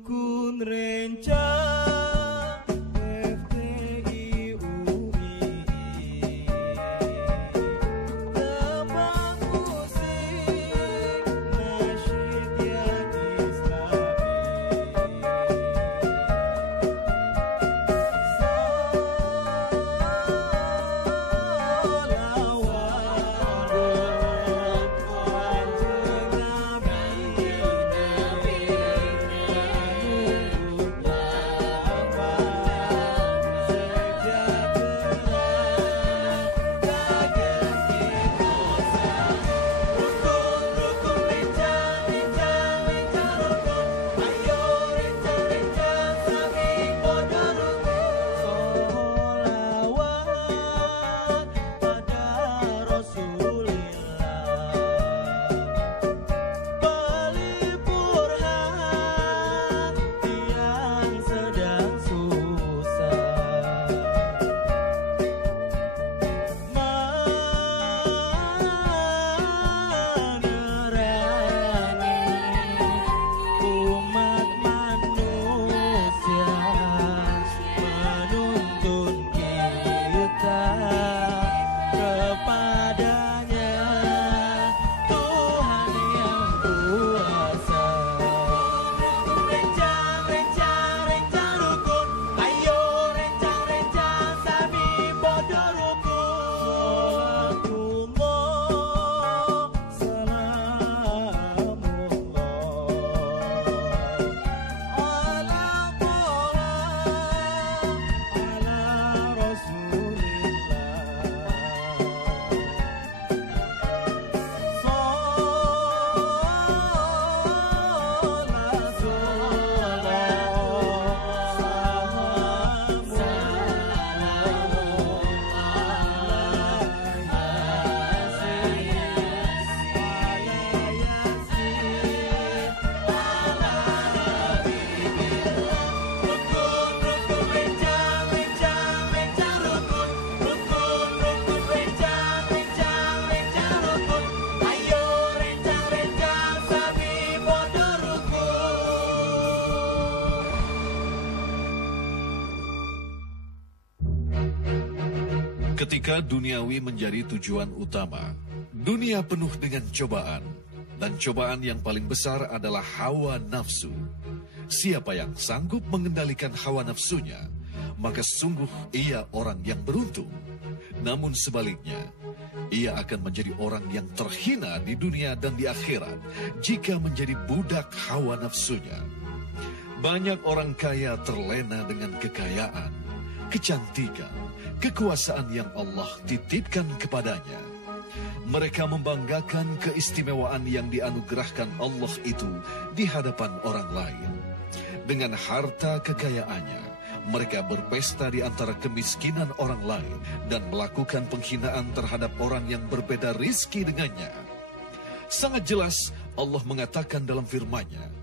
Rukun Rencang FTI UI tembang musik nasyid yang islami Ketika duniawi menjadi tujuan utama, dunia penuh dengan cobaan, dan cobaan yang paling besar adalah hawa nafsu. Siapa yang sanggup mengendalikan hawa nafsunya, maka sungguh ia orang yang beruntung. Namun sebaliknya, ia akan menjadi orang yang terhina di dunia dan di akhirat jika menjadi budak hawa nafsunya. Banyak orang kaya terlena dengan kekayaan, kecantikan, kekuasaan yang Allah titipkan kepadanya. Mereka membanggakan keistimewaan yang dianugerahkan Allah itu di hadapan orang lain. Dengan harta kekayaannya, mereka berpesta di antara kemiskinan orang lain dan melakukan penghinaan terhadap orang yang berbeda rizki dengannya. Sangat jelas Allah mengatakan dalam firman-Nya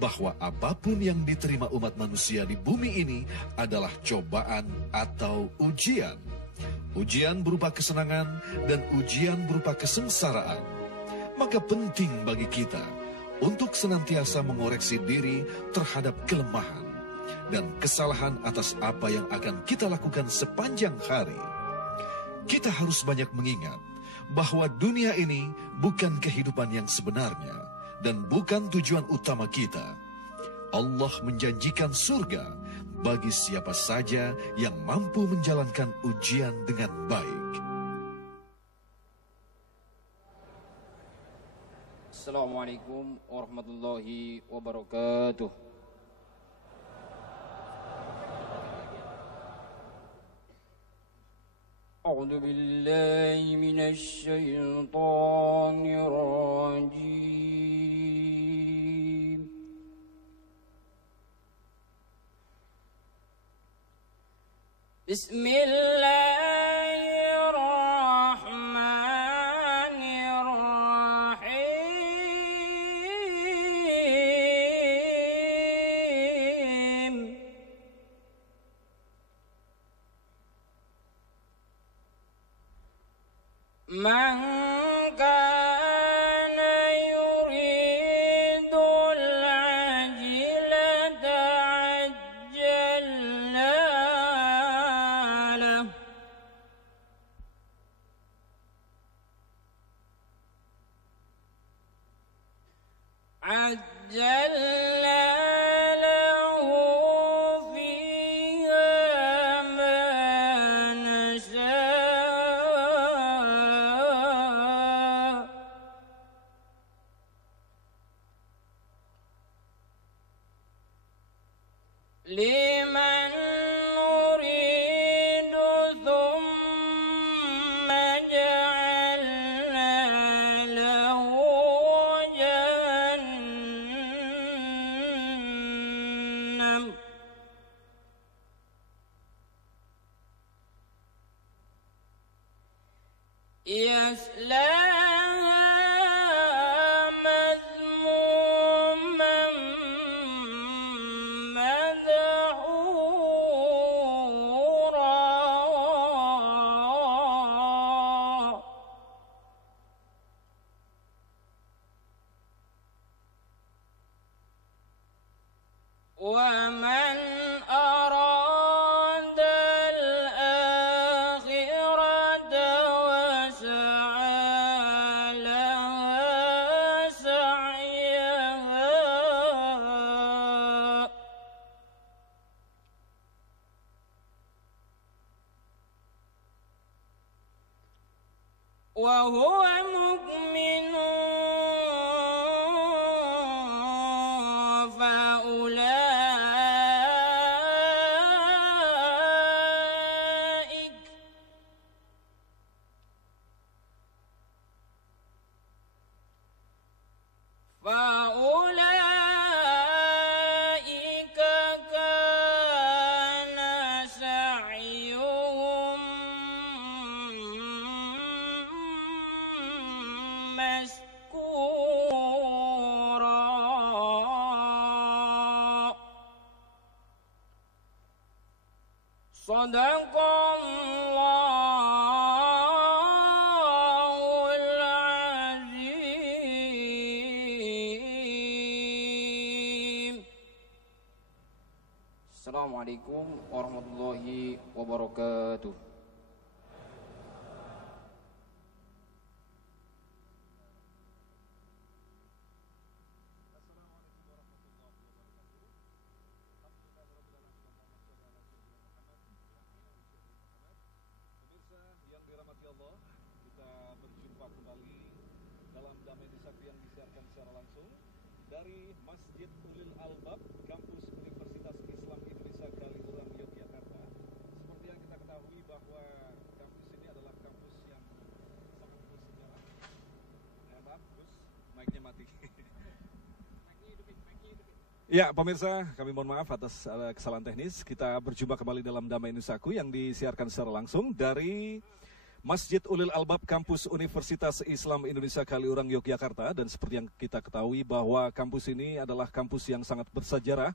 bahwa apapun yang diterima umat manusia di bumi ini adalah cobaan atau ujian. Ujian berupa kesenangan dan ujian berupa kesengsaraan. Maka penting bagi kita untuk senantiasa mengoreksi diri terhadap kelemahan dan kesalahan atas apa yang akan kita lakukan sepanjang hari. Kita harus banyak mengingat bahwa dunia ini bukan kehidupan yang sebenarnya dan bukan tujuan utama kita. Allah menjanjikan surga bagi siapa saja yang mampu menjalankan ujian dengan baik. Assalamualaikum warahmatullahi wabarakatuh. A'udzu billahi minasy syaithanir rajim. Bismillahirrahmanirrahim. Man kana yuridul ajilata عجلنا له فيها ما نشاء لمن نريد ثم جعلنا له جهنم يصلاها مذموما مدحورا ومن أراد الآخرة وسعى لها سعيها وهو مؤمن فأولئك كان سعيهم مشكورا صدق الله العظيم. Assalamualaikum warahmatullahi wabarakatuh. Pemirsa yang dirahmati Allah, kita berjumpa kembali dalam Damai Nisakti yang disiarkan secara langsung dari Masjid Ulil Albab, kampus Universitas Islam Indonesia Kaliurang, Yogyakarta. Seperti yang kita ketahui bahwa kampus ini adalah kampus yang sangat bersejarah. Maaf, Gus, mic-nya mati. Ya, pemirsa, kami mohon maaf atas kesalahan teknis. Kita berjumpa kembali dalam Damai Nusaku yang disiarkan secara langsung dari Masjid Ulil Albab, kampus Universitas Islam Indonesia Kaliurang, Yogyakarta. Dan seperti yang kita ketahui bahwa kampus ini adalah kampus yang sangat bersejarah,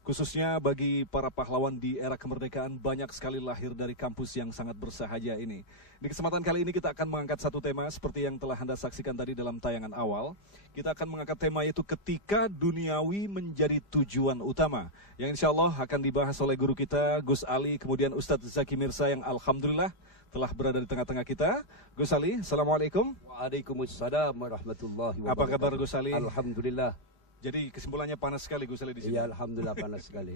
khususnya bagi para pahlawan di era kemerdekaan. Banyak sekali lahir dari kampus yang sangat bersahaja ini. Di kesempatan kali ini kita akan mengangkat satu tema seperti yang telah Anda saksikan tadi dalam tayangan awal. Kita akan mengangkat tema yaitu ketika duniawi menjadi tujuan utama, yang insya Allah akan dibahas oleh guru kita Gus Ali, kemudian Ustadz Zaki Mirsa yang alhamdulillah telah berada di tengah-tengah kita. Gus Ali, Assalamualaikum. Waalaikumsalam warahmatullahi wabarakatuh. Apa kabar Gus Ali? Alhamdulillah. Jadi kesimpulannya panas sekali Gus Ali di sini. Iya, alhamdulillah panas sekali.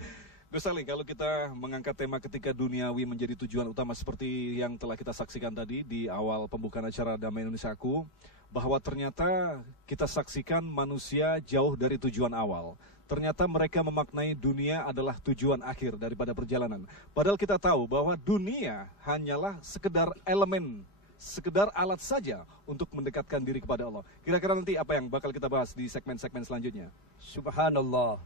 Gus Ali, kalau kita mengangkat tema ketika duniawi menjadi tujuan utama seperti yang telah kita saksikan tadi di awal pembukaan acara Damai Indonesiaku, bahwa ternyata kita saksikan manusia jauh dari tujuan awal. Ternyata mereka memaknai dunia adalah tujuan akhir daripada perjalanan. Padahal kita tahu bahwa dunia hanyalah sekedar elemen, sekedar alat saja untuk mendekatkan diri kepada Allah. Kira-kira nanti apa yang bakal kita bahas di segmen-segmen selanjutnya? Subhanallah.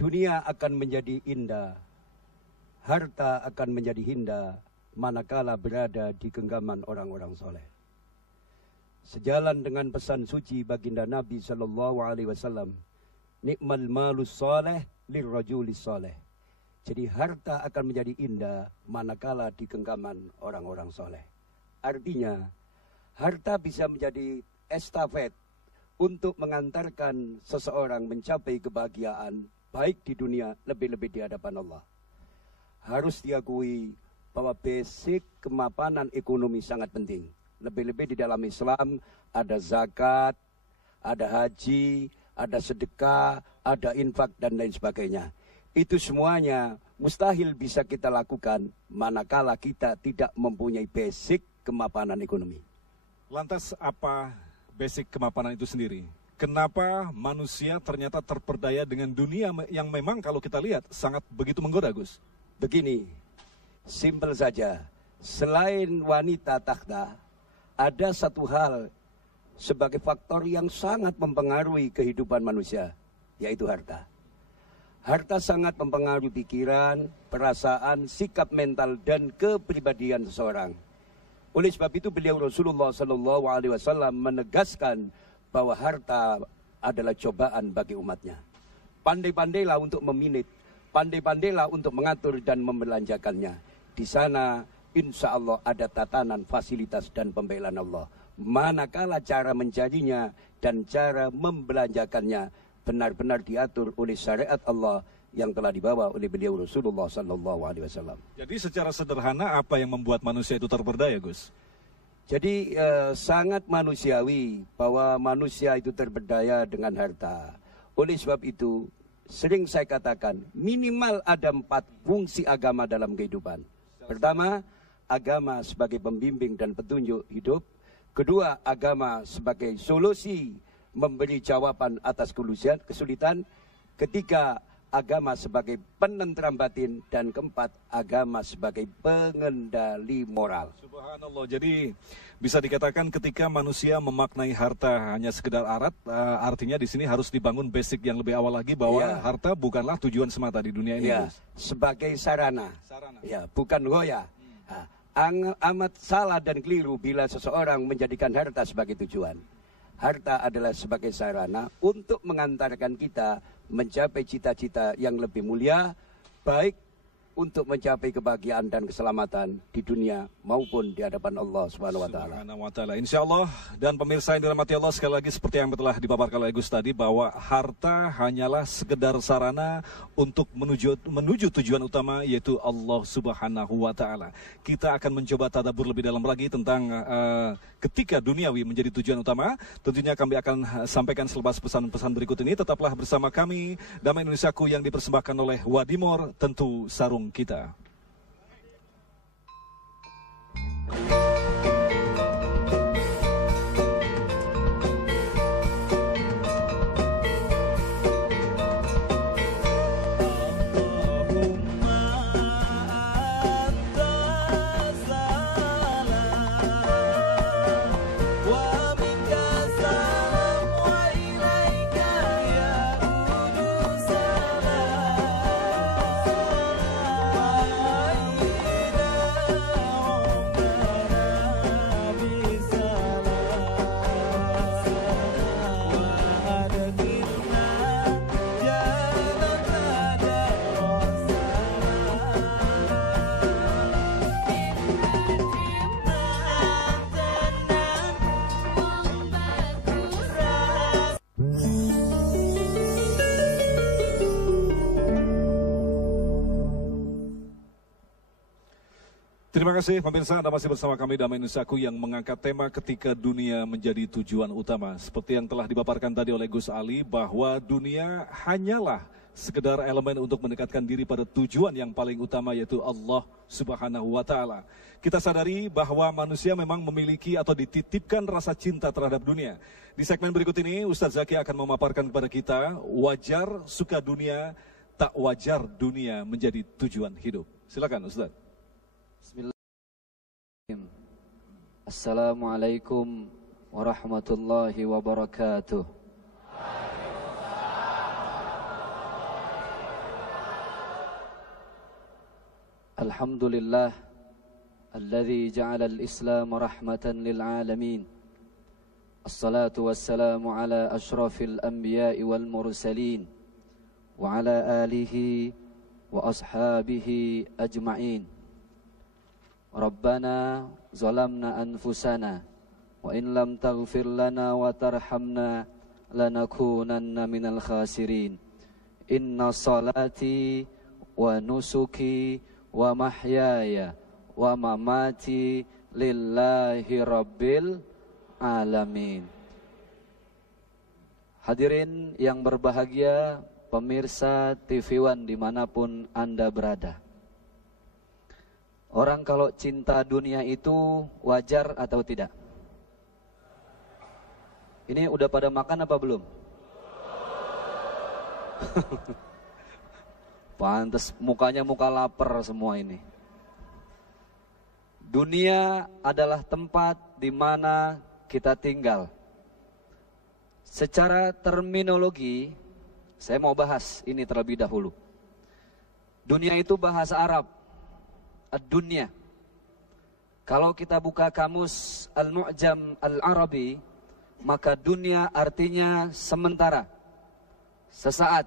Dunia akan menjadi indah, harta akan menjadi indah, manakala berada di genggaman orang-orang soleh. Sejalan dengan pesan suci baginda Nabi SAW, nikmal malus soleh lirrajulis soleh. Jadi harta akan menjadi indah manakala di genggaman orang-orang soleh. Artinya, harta bisa menjadi estafet untuk mengantarkan seseorang mencapai kebahagiaan, baik di dunia, lebih-lebih di hadapan Allah. Harus diakui bahwa basic kemapanan ekonomi sangat penting. Lebih-lebih di dalam Islam ada zakat, ada haji, ada sedekah, ada infak dan lain sebagainya. Itu semuanya mustahil bisa kita lakukan manakala kita tidak mempunyai basic kemapanan ekonomi. Lantas apa basic kemapanan itu sendiri? Kenapa manusia ternyata terperdaya dengan dunia yang memang kalau kita lihat sangat begitu menggoda, Gus? Begini, simpel saja. Selain wanita takhta, ada satu hal sebagai faktor yang sangat mempengaruhi kehidupan manusia, yaitu harta. Harta sangat mempengaruhi pikiran, perasaan, sikap mental, dan kepribadian seseorang. Oleh sebab itu beliau Rasulullah SAW menegaskan bahwa harta adalah cobaan bagi umatnya. Pandai-pandailah untuk meminit, pandai-pandailah untuk mengatur dan membelanjakannya. Di sana insya Allah ada tatanan, fasilitas dan pembelaan Allah. Manakala cara mencarinya dan cara membelanjakannya benar-benar diatur oleh syariat Allah yang telah dibawa oleh beliau Rasulullah SAW. Jadi secara sederhana apa yang membuat manusia itu terperdaya, Gus? Jadi sangat manusiawi bahwa manusia itu terperdaya dengan harta. Oleh sebab itu sering saya katakan minimal ada 4 fungsi agama dalam kehidupan. Pertama, agama sebagai pembimbing dan petunjuk hidup. Kedua, agama sebagai solusi memberi jawaban atas kesulitan. Ketiga, agama sebagai penentram batin. Dan keempat, agama sebagai pengendali moral. Subhanallah, jadi bisa dikatakan ketika manusia memaknai harta hanya sekedar arat, artinya di sini harus dibangun basic yang lebih awal lagi bahwa harta bukanlah tujuan semata di dunia ini. Ya, sebagai sarana. Ya, bukan goya. Amat salah dan keliru bila seseorang menjadikan harta sebagai tujuan. Harta adalah sebagai sarana untuk mengantarkan kita mencapai cita-cita yang lebih mulia, baik untuk mencapai kebahagiaan dan keselamatan di dunia maupun di hadapan Allah Subhanahu wa taala. Insyaallah. Dan pemirsa yang dirahmati Allah, sekali lagi seperti yang telah dipaparkan oleh Gus tadi bahwa harta hanyalah sekedar sarana untuk menuju tujuan utama, yaitu Allah Subhanahu wa taala. Kita akan mencoba tadabbur lebih dalam lagi tentang ketika duniawi menjadi tujuan utama. Tentunya kami akan sampaikan selepas pesan-pesan berikut ini. Tetaplah bersama kami Damai Indonesiaku yang dipersembahkan oleh Wadimor, tentu sarung kita. Terima kasih pemirsa, Anda masih bersama kami Damai Indonesiaku yang mengangkat tema ketika dunia menjadi tujuan utama. Seperti yang telah dipaparkan tadi oleh Gus Ali bahwa dunia hanyalah sekedar elemen untuk mendekatkan diri pada tujuan yang paling utama, yaitu Allah Subhanahu wa taala. Kita sadari bahwa manusia memang memiliki atau dititipkan rasa cinta terhadap dunia. Di segmen berikut ini Ustadz Zaki akan memaparkan kepada kita wajar suka dunia, tak wajar dunia menjadi tujuan hidup. Silakan Ustadz. Bismillahirrahmanirrahim. Assalamualaikum warahmatullahi wabarakatuh. Alhamdulillah alladzi ja'ala al-Islam rahmatan lil alamin. Assalatu wassalamu ala asyrafil anbiya'i wal mursalin wa ala alihi wa ashabihi ajma'in. Rabbana zalamna anfusana wa in lam taghfir lana wa tarhamna lanakunanna minal khasirin. Inna salati wa nusuki wa mahyaya wa mamati lillahi rabbil alamin. Hadirin yang berbahagia, pemirsa TV One dimanapun Anda berada. Orang kalau cinta dunia itu wajar atau tidak? Ini udah pada makan apa belum? Pantes mukanya muka lapar semua ini. Dunia adalah tempat di mana kita tinggal. Secara terminologi, saya mau bahas ini terlebih dahulu. Dunia itu bahasa Arab, ad-dunya. Kalau kita buka kamus Al-Mu'jam Al-Arabi, maka dunia artinya sementara, sesaat,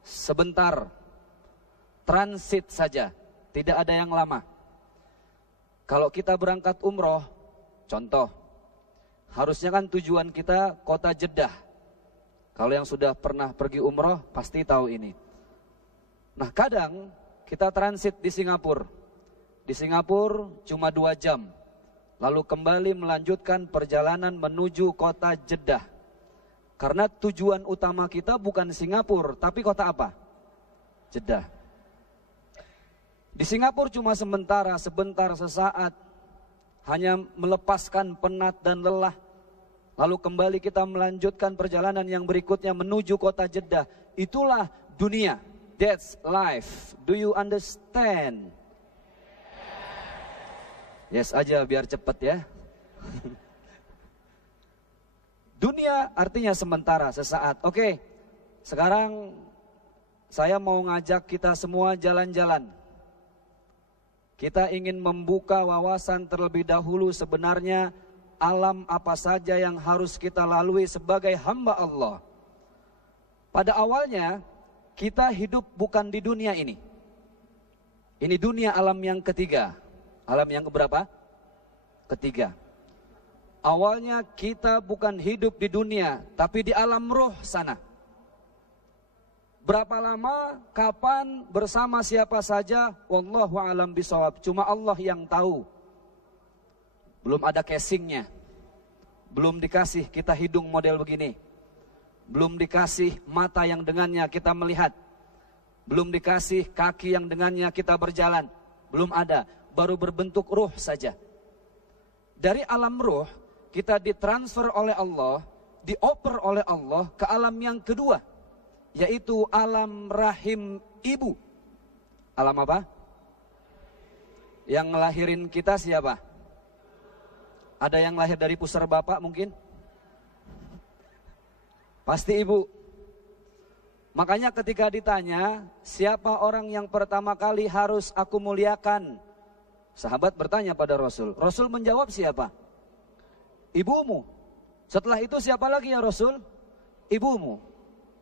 sebentar, transit saja, tidak ada yang lama. Kalau kita berangkat umroh, contoh, harusnya kan tujuan kita kota Jeddah. Kalau yang sudah pernah pergi umroh pasti tahu ini. Nah kadang kita transit di Singapura. Di Singapura cuma 2 jam. Lalu kembali melanjutkan perjalanan menuju kota Jeddah. Karena tujuan utama kita bukan Singapura, tapi kota apa? Jeddah. Di Singapura cuma sementara, sebentar, sesaat. Hanya melepaskan penat dan lelah. Lalu kembali kita melanjutkan perjalanan yang berikutnya menuju kota Jeddah. Itulah dunia. That's life. Do you understand? Yes aja biar cepat ya. Dunia artinya sementara, sesaat. Oke, sekarang saya mau ngajak kita semua jalan-jalan. Kita ingin membuka wawasan terlebih dahulu sebenarnya alam apa saja yang harus kita lalui sebagai hamba Allah. Pada awalnya kita hidup bukan di dunia ini. Ini dunia alam yang ketiga. Alam yang keberapa? Ketiga. Awalnya kita bukan hidup di dunia, tapi di alam roh sana. Berapa lama, kapan, bersama siapa saja, wallahu a'lam bishawab. Cuma Allah yang tahu. Belum ada casingnya. Belum dikasih kita hidung model begini. Belum dikasih mata yang dengannya kita melihat. Belum dikasih kaki yang dengannya kita berjalan. Belum ada. Baru berbentuk ruh saja. Dari alam ruh, kita ditransfer oleh Allah, dioper oleh Allah ke alam yang kedua, yaitu alam rahim ibu. Alam apa? Yang ngelahirin kita siapa? Ada yang lahir dari pusar bapak mungkin? Pasti ibu. Makanya ketika ditanya, siapa orang yang pertama kali harus aku muliakan? Sahabat bertanya pada Rasul. Rasul menjawab siapa? Ibumu. Setelah itu siapa lagi ya Rasul? Ibumu.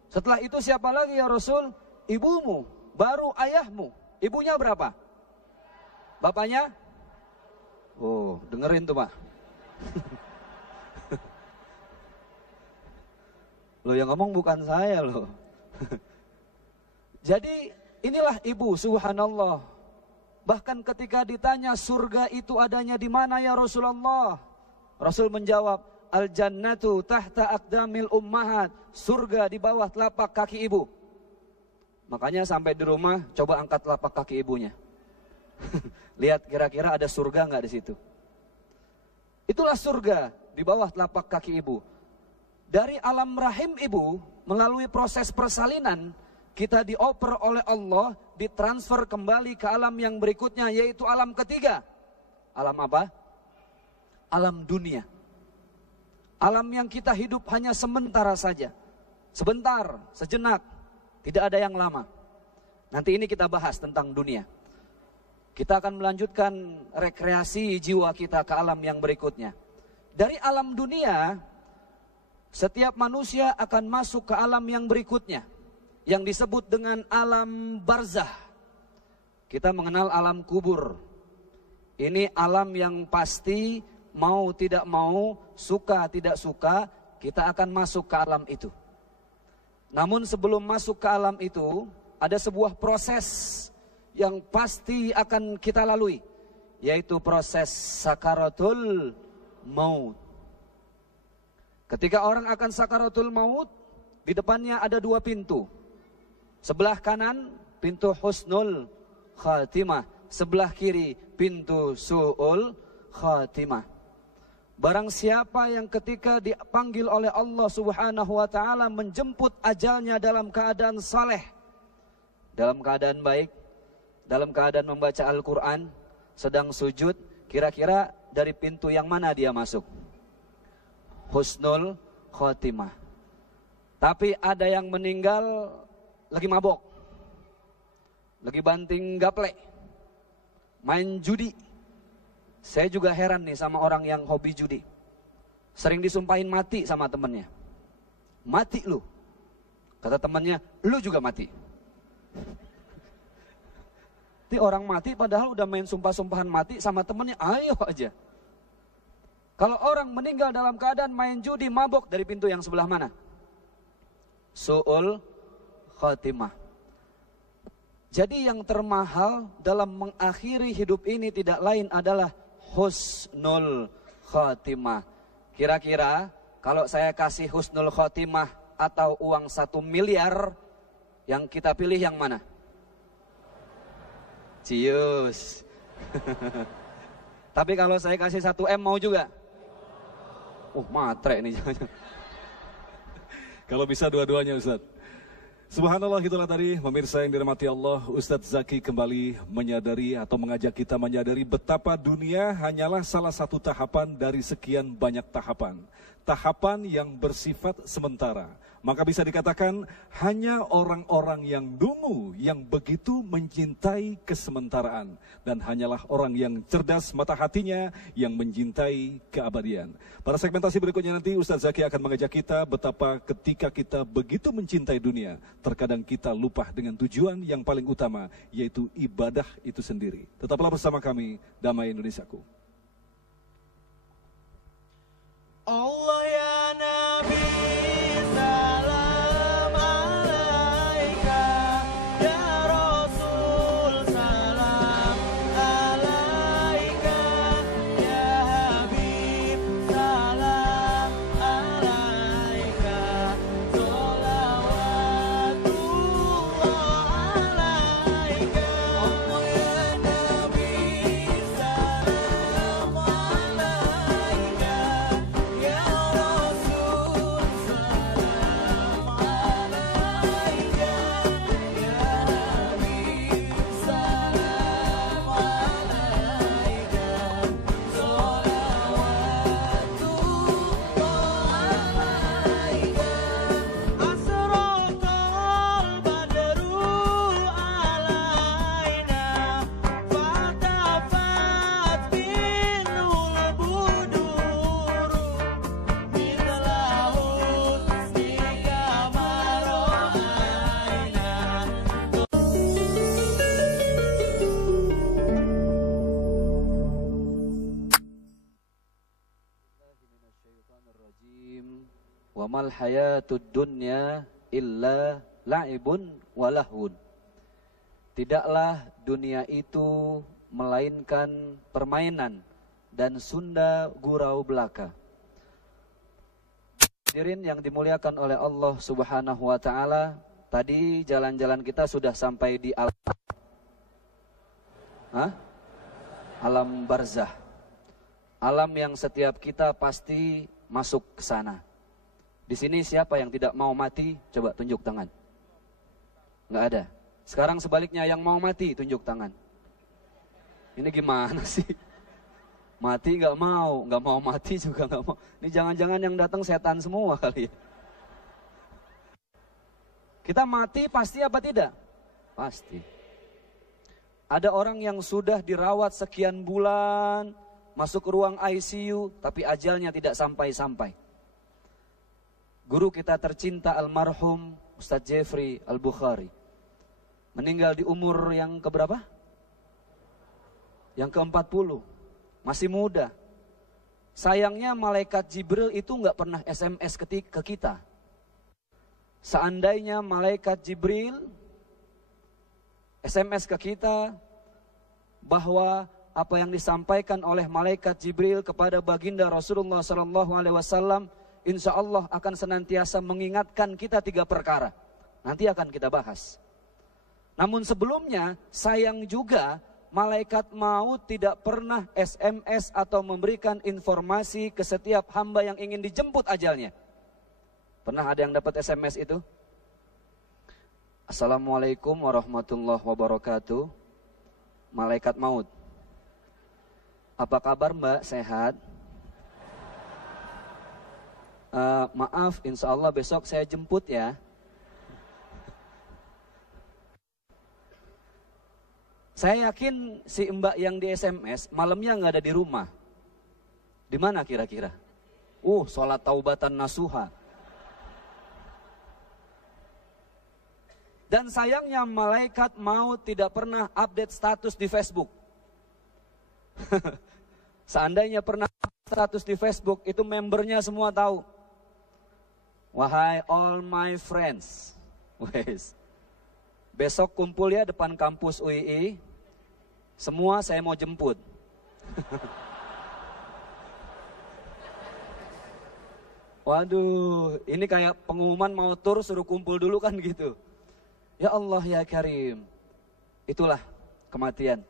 Setelah itu siapa lagi ya Rasul? Ibumu. Baru ayahmu. Ibunya berapa? Bapaknya? Oh, dengerin tuh Pak. Loh yang ngomong bukan saya loh. Jadi inilah ibu, subhanallah. Bahkan ketika ditanya surga itu adanya di mana ya Rasulullah? Rasul menjawab, al-jannatu tahta aqdamil ummahat. Surga di bawah telapak kaki ibu. Makanya sampai di rumah coba angkat telapak kaki ibunya. Lihat kira-kira ada surga nggak di situ? Itulah surga di bawah telapak kaki ibu. Dari alam rahim ibu melalui proses persalinan kita dioper oleh Allah, ditransfer kembali ke alam yang berikutnya, yaitu alam ketiga. Alam apa? Alam dunia. Alam yang kita hidup hanya sementara saja. Sebentar, sejenak, tidak ada yang lama. Nanti ini kita bahas tentang dunia. Kita akan melanjutkan rekreasi jiwa kita ke alam yang berikutnya. Dari alam dunia, setiap manusia akan masuk ke alam yang berikutnya, yang disebut dengan alam barzah. Kita mengenal alam kubur. Ini alam yang pasti mau tidak mau, suka tidak suka, kita akan masuk ke alam itu. Namun sebelum masuk ke alam itu, ada sebuah proses yang pasti akan kita lalui, yaitu proses sakaratul maut. Ketika orang akan sakaratul maut, di depannya ada dua pintu. Sebelah kanan pintu husnul khatimah, sebelah kiri pintu su'ul khatimah. Barang siapa yang ketika dipanggil oleh Allah Subhanahu wa taala menjemput ajalnya dalam keadaan saleh, dalam keadaan baik, dalam keadaan membaca Al-Qur'an, sedang sujud, kira-kira dari pintu yang mana dia masuk? Husnul khatimah. Tapi ada yang meninggal lagi mabok, lagi banting gaplek, main judi. Saya juga heran nih sama orang yang hobi judi. Sering disumpahin mati sama temennya. Mati lu. Kata temennya, lu juga mati. Ini orang mati padahal udah main sumpah-sumpahan mati sama temennya, ayo aja. Kalau orang meninggal dalam keadaan main judi, mabok, dari pintu yang sebelah mana? Su'ul khatimah. Jadi yang termahal dalam mengakhiri hidup ini tidak lain adalah husnul khatimah. Kira-kira kalau saya kasih husnul khatimah atau uang 1 miliar, yang kita pilih yang mana? Cius. Tapi kalau saya kasih 1 M mau juga? Matre nih jangan-jangan. Kalau bisa dua-duanya Ustaz. Subhanallah, itulah tadi pemirsa yang dirahmati Allah, Ustadz Zaki kembali menyadari atau mengajak kita menyadari betapa dunia hanyalah salah satu tahapan dari sekian banyak tahapan. Tahapan yang bersifat sementara. Maka bisa dikatakan hanya orang-orang yang dungu yang begitu mencintai kesementaraan. Dan hanyalah orang yang cerdas mata hatinya yang mencintai keabadian. Pada segmentasi berikutnya nanti Ustadz Zaki akan mengajak kita betapa ketika kita begitu mencintai dunia, terkadang kita lupa dengan tujuan yang paling utama, yaitu ibadah itu sendiri. Tetaplah bersama kami, Damai Indonesiaku. Allah ya Nabi, salam alaika, ya Rasul, salam alaika, ya Habib, salam alaika, sholawatullah alaika. Allah ya Nabi, salam alaika, ya Rasul, salam alaika, ya Habib, salam alaika, sholawatullah alaika. Asraqal badru alaina, fatafat minul budur, mithlahu husnika ma ra'aina. Wa mal hayatud dunya illa la'ibun wa lahwun. Tidaklah dunia itu melainkan permainan dan sunda gurau belaka. Hadirin yang dimuliakan oleh Allah Subhanahu wa taala, tadi jalan-jalan kita sudah sampai di alam barzah. Alam yang setiap kita pasti masuk ke sana. Di sini siapa yang tidak mau mati? Coba tunjuk tangan. Nggak ada. Sekarang sebaliknya, yang mau mati tunjuk tangan. Ini gimana sih? Mati nggak mau mati juga nggak mau. Ini jangan-jangan yang datang setan semua kali ya. Kita mati pasti apa tidak? Pasti. Ada orang yang sudah dirawat sekian bulan, masuk ke ruang ICU, tapi ajalnya tidak sampai-sampai. Guru kita tercinta almarhum Ustadz Jeffrey Al-Bukhari meninggal di umur yang keberapa? Yang ke-40. Masih muda. Sayangnya malaikat Jibril itu nggak pernah SMS ke kita. Seandainya malaikat Jibril SMS ke kita bahwa apa yang disampaikan oleh malaikat Jibril kepada baginda Rasulullah SAW insya Allah akan senantiasa mengingatkan kita 3 perkara. Nanti akan kita bahas. Namun sebelumnya, sayang juga malaikat maut tidak pernah SMS atau memberikan informasi ke setiap hamba yang ingin dijemput ajalnya. Pernah ada yang dapat SMS itu? Assalamualaikum warahmatullahi wabarakatuh. Malaikat maut. Apa kabar Mbak? Sehat? Maaf, insya Allah besok saya jemput ya. Saya yakin si Mbak yang di SMS malamnya nggak ada di rumah. Di mana kira-kira? Sholat taubatan nasuha. Dan sayangnya malaikat maut tidak pernah update status di Facebook. Seandainya pernah status di Facebook, itu membernya semua tahu. Wahai all my friends, besok kumpul ya depan kampus UII, semua saya mau jemput. Waduh, ini kayak pengumuman mau tur suruh kumpul dulu kan gitu. Ya Allah ya Karim, itulah kematian.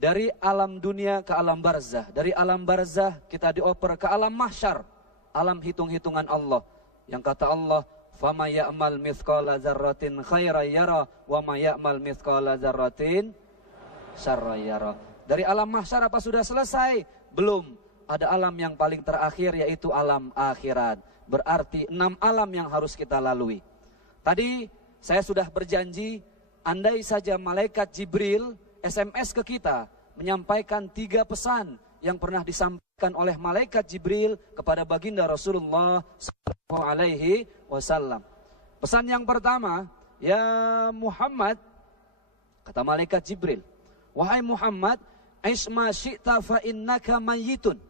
Dari alam dunia ke alam barzah, dari alam barzah kita dioper ke alam mahsyar, alam hitung-hitungan Allah. Yang kata Allah, "Fama ya'mal mithqala dzarratin khairan yara wa ma ya'mal mithqala dzarratin syarran yara." Dari alam mahsyar apa sudah selesai? Belum. Ada alam yang paling terakhir yaitu alam akhirat. Berarti 6 alam yang harus kita lalui. Tadi saya sudah berjanji, andai saja malaikat Jibril SMS ke kita menyampaikan 3 pesan yang pernah disampaikan oleh malaikat Jibril kepada baginda Rasulullah SAW. Pesan yang pertama, ya Muhammad, kata malaikat Jibril, wahai Muhammad, isma syi'ta fa innaka mayyitun.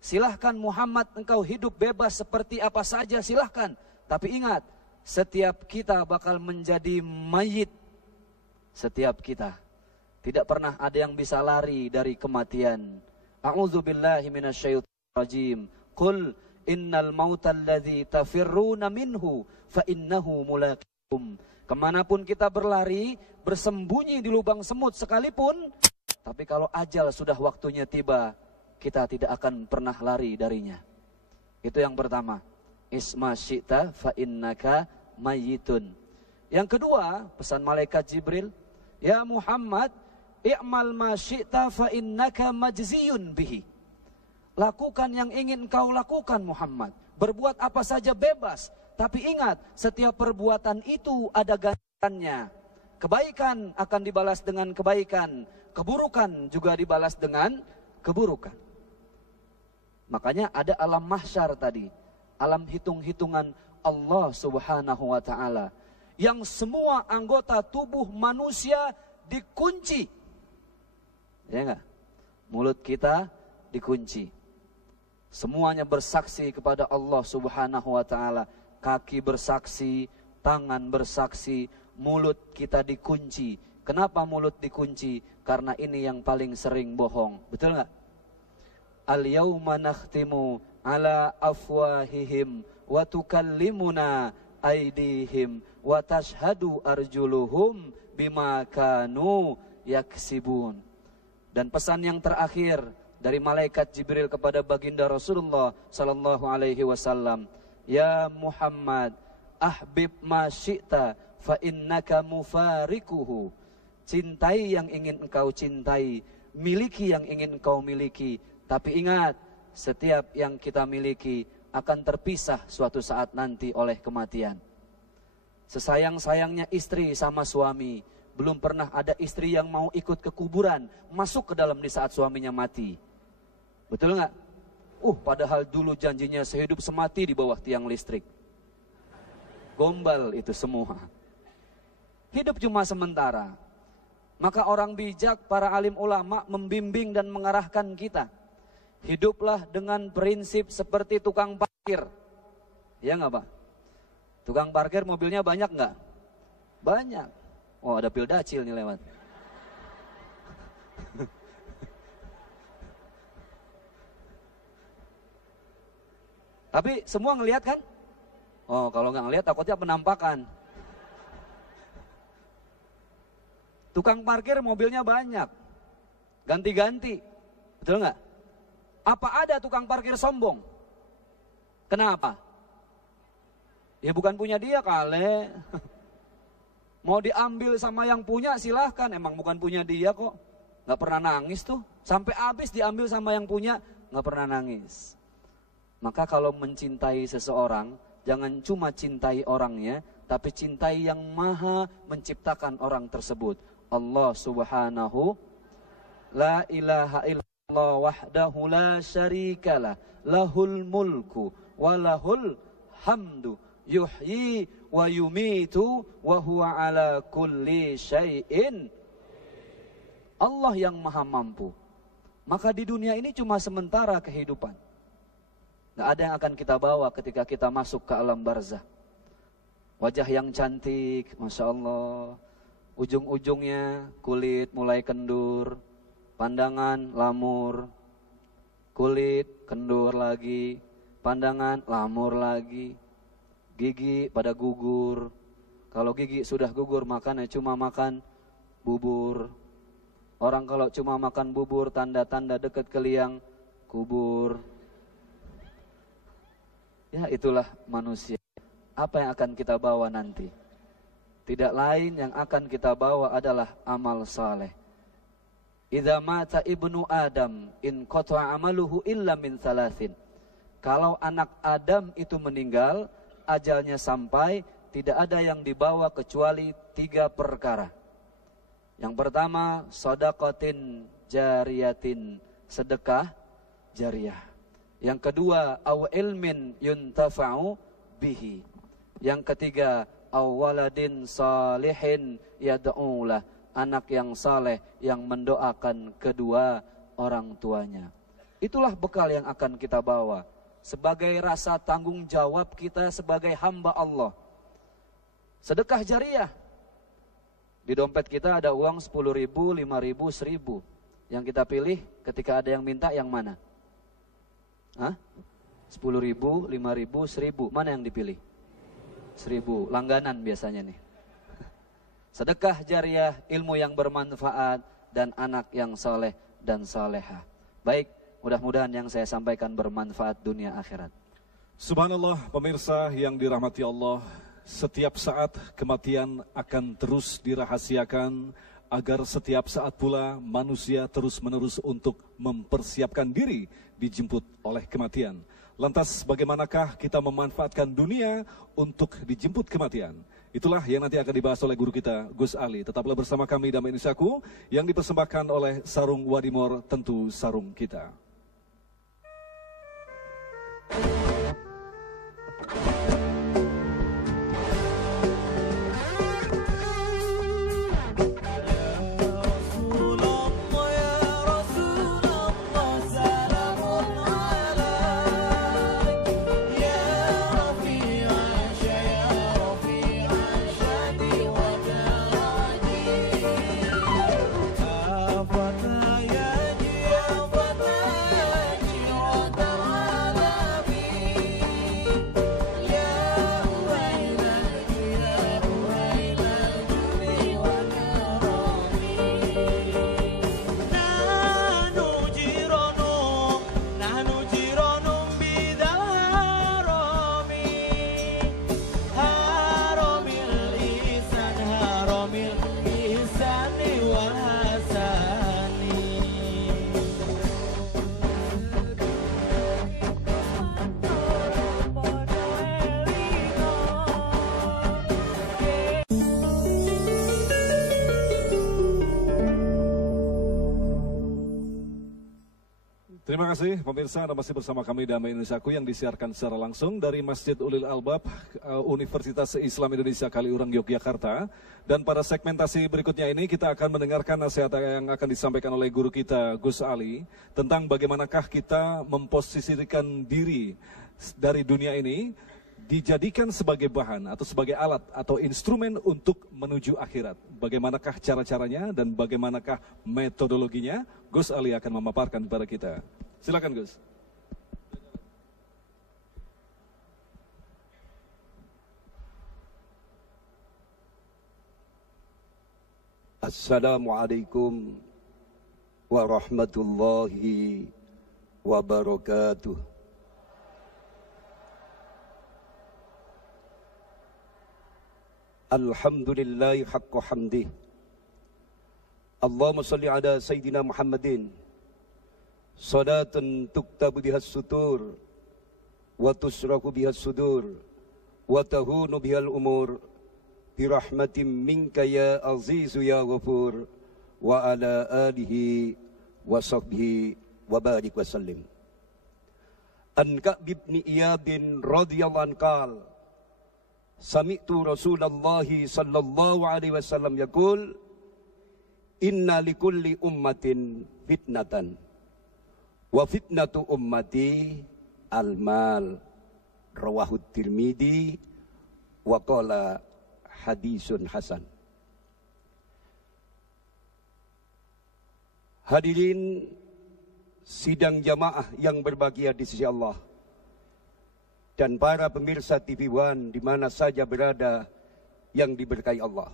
Silahkan Muhammad, engkau hidup bebas seperti apa saja, silahkan. Tapi ingat, setiap kita bakal menjadi mayit. Setiap kita. Tidak pernah ada yang bisa lari dari kematian. A'udzubillahi minasyaitonir rajim. Qul innal mautal ladzi tafirruna minhu fa innahu mulaqikum. Kemanapun kita berlari, bersembunyi di lubang semut sekalipun, tapi kalau ajal sudah waktunya tiba, kita tidak akan pernah lari darinya. Itu yang pertama. Isma syi'ta fa innaka mayyitun. Yang kedua, pesan malaikat Jibril, ya Muhammad, i'mal ma syi'ta fa innaka majziyun bihi. Lakukan yang ingin kau lakukan Muhammad. Berbuat apa saja bebas. Tapi ingat, setiap perbuatan itu ada ganjarannya. Kebaikan akan dibalas dengan kebaikan. Keburukan juga dibalas dengan keburukan. Makanya ada alam mahsyar tadi. Alam hitung-hitungan Allah subhanahu wa ta'ala. Yang semua anggota tubuh manusia dikunci. Ya enggak? Mulut kita dikunci. Semuanya bersaksi kepada Allah subhanahu wa ta'ala. Kaki bersaksi, tangan bersaksi, mulut kita dikunci. Kenapa mulut dikunci? Karena ini yang paling sering bohong. Betul enggak? Al-yawma nakhtimu ala afwahihim wa tukallimuna aydihim wa tashhadu arjuluhum bima kanu yaksibun. Dan pesan yang terakhir dari malaikat Jibril kepada baginda Rasulullah sallallahu alaihi wasallam, ya Muhammad, ahbib ma syi'ta fa innaka mufarikuhu. Cintai yang ingin engkau cintai, miliki yang ingin engkau miliki. Tapi ingat, setiap yang kita miliki akan terpisah suatu saat nanti oleh kematian. Sesayang-sayangnya istri sama suami, belum pernah ada istri yang mau ikut ke kuburan, masuk ke dalam di saat suaminya mati. Betul nggak? Padahal dulu janjinya sehidup semati di bawah tiang listrik. Gombal itu semua. Hidup cuma sementara. Maka orang bijak, para alim ulama membimbing dan mengarahkan kita. Hiduplah dengan prinsip seperti tukang parkir. Ya nggak Pak? Tukang parkir mobilnya banyak nggak? Banyak. Ada pildacil nih lewat. Tapi semua ngelihat kan? Oh, kalau nggak ngelihat takutnya penampakan. Tukang parkir mobilnya banyak, ganti-ganti, betul nggak? Apa ada tukang parkir sombong? Kenapa? Ya bukan punya dia kali. Mau diambil sama yang punya silahkan, emang bukan punya dia kok. Nggak pernah nangis tuh, sampai habis diambil sama yang punya, nggak pernah nangis. Maka kalau mencintai seseorang, jangan cuma cintai orangnya, tapi cintai yang maha menciptakan orang tersebut. Allah subhanahu la ilaha illallah wahdahu la syarikalah lahul mulku walahul hamdu yuhyi wa yumitu wa huwa ala kulli syai'in. Allah yang maha mampu. Maka di dunia ini cuma sementara kehidupan. Gak ada yang akan kita bawa ketika kita masuk ke alam barzah. Wajah yang cantik, Masya Allah. Ujung-ujungnya kulit mulai kendur, pandangan lamur, kulit kendur lagi, pandangan lamur lagi, gigi pada gugur. Kalau gigi sudah gugur makannya cuma makan bubur. Orang kalau cuma makan bubur tanda-tanda dekat ke liang kubur. Ya itulah manusia. Apa yang akan kita bawa nanti? Tidak lain yang akan kita bawa adalah amal saleh. Idza mata ibnu Adam in qata'a amaluhu illa min thalathin. Kalau anak Adam itu meninggal, ajalnya sampai, tidak ada yang dibawa kecuali 3 perkara. Yang pertama, shadaqatin jariyatin, sedekah jariyah. Yang kedua, aw ilmin yuntafa'u bihi. Yang ketiga, awaladin salihin yad'ulah, anak yang saleh yang mendoakan kedua orang tuanya. Itulah bekal yang akan kita bawa sebagai rasa tanggung jawab kita sebagai hamba Allah. Sedekah jariah. Di dompet kita ada uang 10.000, 5.000, 1.000. Yang kita pilih ketika ada yang minta yang mana? Hah? 10.000, 5.000, 1.000. Mana yang dipilih? 1.000, langganan biasanya nih. Sedekah jariah, ilmu yang bermanfaat, dan anak yang saleh dan salehah. Baik, mudah-mudahan yang saya sampaikan bermanfaat dunia akhirat. Subhanallah, pemirsa yang dirahmati Allah, setiap saat kematian akan terus dirahasiakan, agar setiap saat pula manusia terus-menerus untuk mempersiapkan diri dijemput oleh kematian. Lantas bagaimanakah kita memanfaatkan dunia untuk dijemput kematian? Itulah yang nanti akan dibahas oleh guru kita, Gus Ali. Tetaplah bersama kami Damai Indonesiaku yang dipersembahkan oleh Sarung Wadimor, tentu sarung kita. Terima kasih pemirsa, Anda masih bersama kami Damai Indonesiaku yang disiarkan secara langsung dari Masjid Ulil Albab Universitas Islam Indonesia Kaliurang Yogyakarta. Dan pada segmentasi berikutnya ini kita akan mendengarkan nasihat yang akan disampaikan oleh guru kita Gus Ali tentang bagaimanakah kita memposisikan diri dari dunia ini dijadikan sebagai bahan atau sebagai alat atau instrumen untuk menuju akhirat. Bagaimanakah cara-caranya dan bagaimanakah metodologinya, Gus Ali akan memaparkan kepada kita. Silakan Gus. Assalamualaikum warahmatullahi wabarakatuh. Alhamdulillahi haqqa hamdih. Allahumma salli ala Sayyidina Muhammadin salatan tuktabu bihas sutur wa tusraku bihas sudur wa tahunu bihal umur birahmatin minka ya azizu ya ghafur wa ala alihi wa sahbihi wa barik wa sallim. An Ka'b bin Iyad radhiyallahu anhu qala sami'tu Rasulullah sallallahu alaihi wasallam yaqul inna likulli ummatin fitnatan wa fitnatu ummati al-mal. Rawahu Tirmidzi wa qala hadisun hasan. Hadirin sidang jamaah yang berbahagia di sisi Allah dan para pemirsa TV One di mana saja berada yang diberkahi Allah.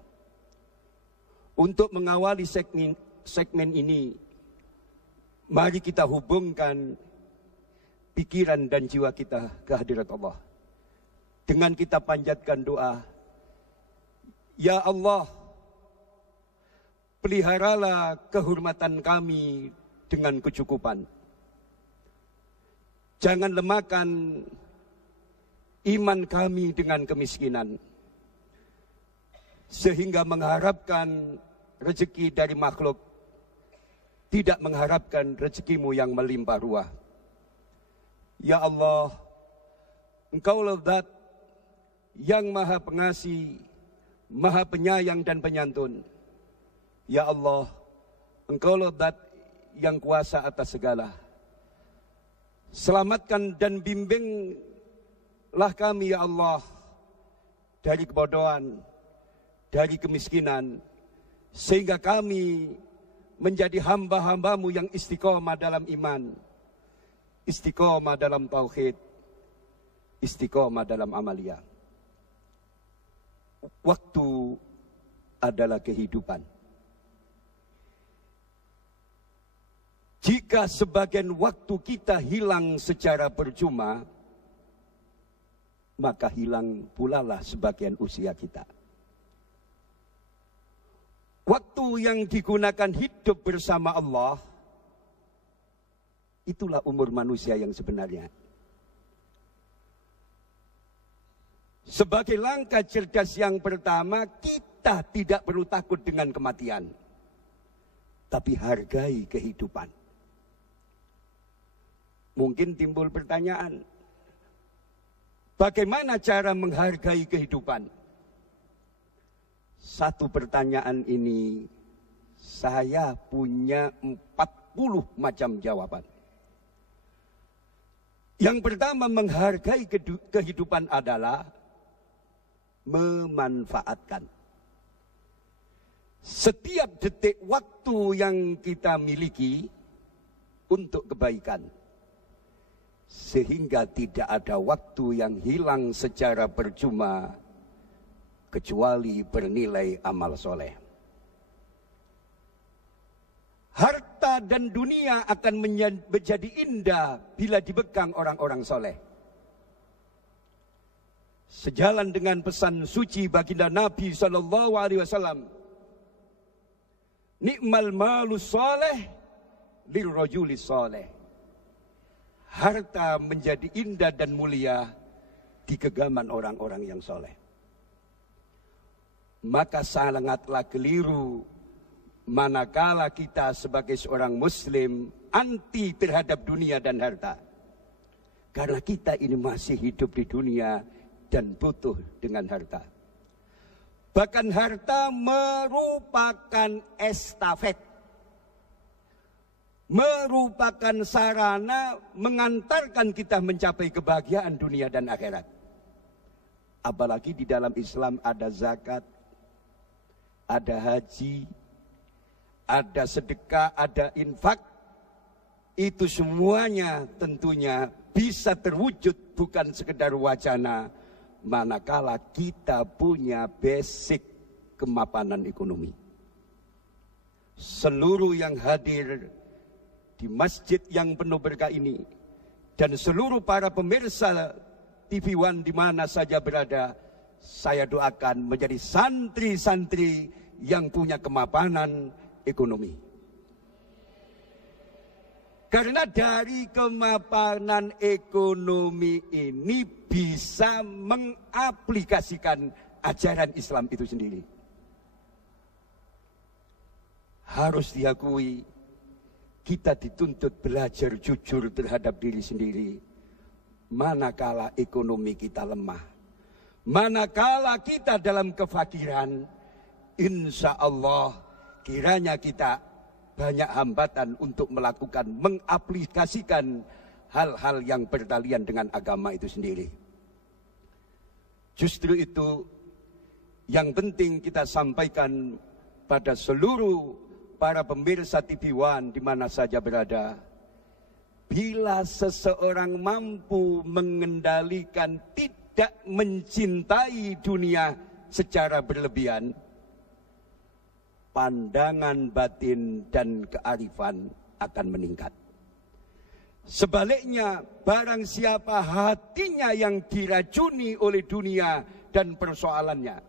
Untuk mengawali segmen ini, mari kita hubungkan pikiran dan jiwa kita ke hadirat Allah. Dengan kita panjatkan doa, ya Allah, peliharalah kehormatan kami dengan kecukupan. Jangan lemahkan iman kami dengan kemiskinan, sehingga mengharapkan rezeki dari makhluk, tidak mengharapkan rezekimu yang melimpah ruah. Ya Allah, Engkaulah Zat yang maha pengasih, maha penyayang dan penyantun. Ya Allah, Engkaulah Zat yang kuasa atas segala. Selamatkan dan bimbinglah kami ya Allah dari kebodohan, dari kemiskinan, sehingga kami menjadi hamba-hambamu yang istiqomah dalam iman, istiqomah dalam tauhid, istiqomah dalam amalia. Waktu adalah kehidupan. Jika sebagian waktu kita hilang secara percuma, maka hilang pula lah sebagian usia kita. Waktu yang digunakan hidup bersama Allah, itulah umur manusia yang sebenarnya. Sebagai langkah cerdas yang pertama, kita tidak perlu takut dengan kematian, tapi hargai kehidupan. Mungkin timbul pertanyaan, bagaimana cara menghargai kehidupan? Satu pertanyaan ini saya punya 40 macam jawaban. Yang pertama, menghargai kehidupan adalah memanfaatkan. Setiap detik waktu yang kita miliki untuk kebaikan, sehingga tidak ada waktu yang hilang secara percuma kecuali bernilai amal soleh. Harta dan dunia akan menjadi indah bila dipegang orang-orang soleh. Sejalan dengan pesan suci baginda Nabi SAW, nikmal malu soleh lirrajuli soleh. Harta menjadi indah dan mulia di genggaman orang-orang yang soleh. Maka sangatlah keliru manakala kita sebagai seorang muslim anti terhadap dunia dan harta. Karena kita ini masih hidup di dunia dan butuh dengan harta. Bahkan harta merupakan estafet, merupakan sarana mengantarkan kita mencapai kebahagiaan dunia dan akhirat. Apalagi di dalam Islam ada zakat, ada haji, ada sedekah, ada infak. Itu semuanya tentunya bisa terwujud bukan sekedar wacana, manakala kita punya basic kemapanan ekonomi. seluruh yang hadir di masjid yang penuh berkah ini, dan seluruh para pemirsa TV One di mana saja berada, saya doakan menjadi santri-santri yang punya kemapanan ekonomi. Karena dari kemapanan ekonomi ini bisa mengaplikasikan ajaran Islam itu sendiri. Harus diakui, kita dituntut belajar jujur terhadap diri sendiri. Manakala ekonomi kita lemah, manakala kita dalam kefakiran, insya Allah kiranya kita banyak hambatan untuk melakukan, mengaplikasikan hal-hal yang bertalian dengan agama itu sendiri. Justru itu yang penting kita sampaikan pada seluruh para pemirsa TV One di mana saja berada. Bila seseorang mampu mengendalikan tidak mencintai dunia secara berlebihan, pandangan batin dan kearifan akan meningkat. Sebaliknya, barang siapa hatinya yang diracuni oleh dunia dan persoalannya,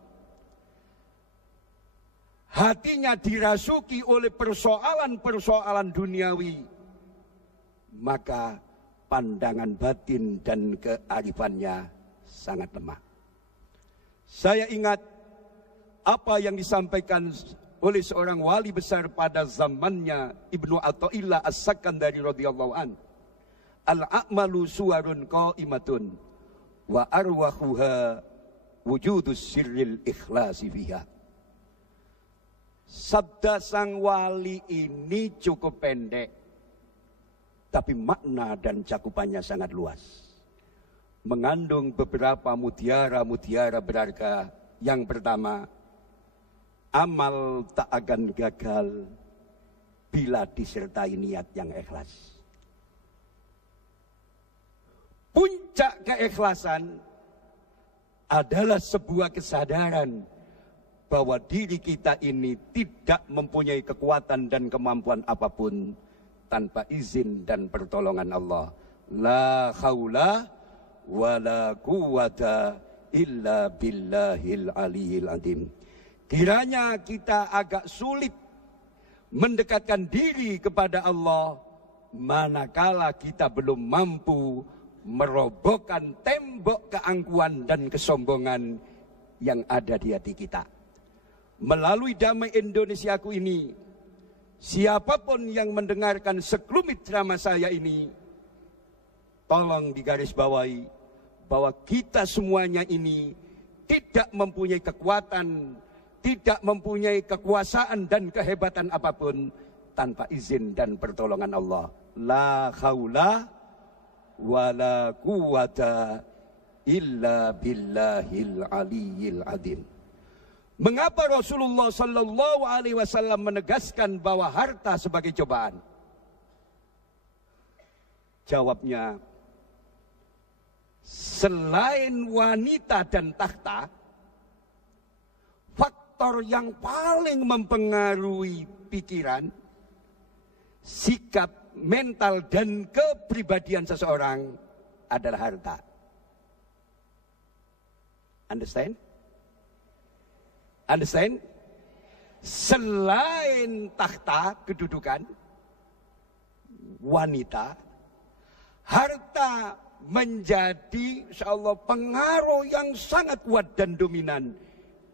hatinya dirasuki oleh persoalan-persoalan duniawi, maka pandangan batin dan kearifannya sangat lemah. Saya ingat apa yang disampaikan oleh seorang wali besar pada zamannya, Ibnu Athaillah As-Sakandari radhiyallahu an. Al-a'malu suwarun qa'imatun wa arwahuha wujudus sirril ikhlasi fiha. Sabda sang wali ini cukup pendek, tapi makna dan cakupannya sangat luas. Mengandung beberapa mutiara-mutiara berharga. Yang pertama, amal tak akan gagal bila disertai niat yang ikhlas. Puncak keikhlasan adalah sebuah kesadaran bahwa diri kita ini tidak mempunyai kekuatan dan kemampuan apapun tanpa izin dan pertolongan Allah. La haula wa la quwata illa billahil aliyil azim. Kiranya kita agak sulit mendekatkan diri kepada Allah manakala kita belum mampu merobohkan tembok keangkuhan dan kesombongan yang ada di hati kita. Melalui Damai Indonesiaku ini, siapapun yang mendengarkan sekelumit ceramah saya ini, tolong digarisbawahi bahwa kita semuanya ini tidak mempunyai kekuatan, tidak mempunyai kekuasaan dan kehebatan apapun tanpa izin dan pertolongan Allah. La haula wa la quwata illa billahil aliyil azim. Mengapa Rasulullah sallallahu alaihi wasallam menegaskan bahwa harta sebagai cobaan? Jawabnya, selain wanita dan tahta, faktor yang paling mempengaruhi pikiran, sikap, mental, dan kepribadian seseorang adalah harta. Understand? Understand? Selain tahta, kedudukan, wanita, harta menjadi insyaallah pengaruh yang sangat kuat dan dominan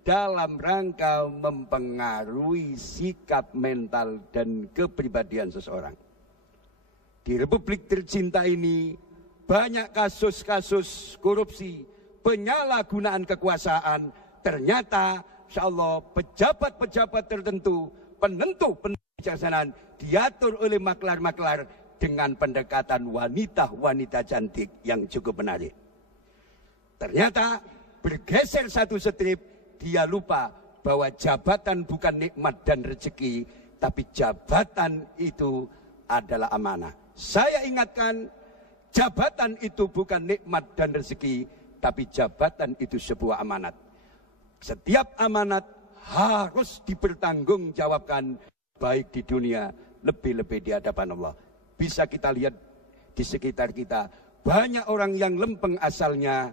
dalam rangka mempengaruhi sikap, mental, dan kepribadian seseorang. Di Republik tercinta ini banyak kasus-kasus korupsi, penyalahgunaan kekuasaan. Ternyata insyaallah pejabat-pejabat tertentu, penentu kebijaksanaan diatur oleh maklar-maklar dengan pendekatan wanita-wanita cantik yang cukup menarik. Ternyata bergeser satu strip, dia lupa bahwa jabatan bukan nikmat dan rezeki, tapi jabatan itu adalah amanah. Saya ingatkan, jabatan itu bukan nikmat dan rezeki, tapi jabatan itu sebuah amanat. Setiap amanat harus dipertanggungjawabkan baik di dunia, lebih-lebih di hadapan Allah. Bisa kita lihat di sekitar kita, banyak orang yang lempeng asalnya,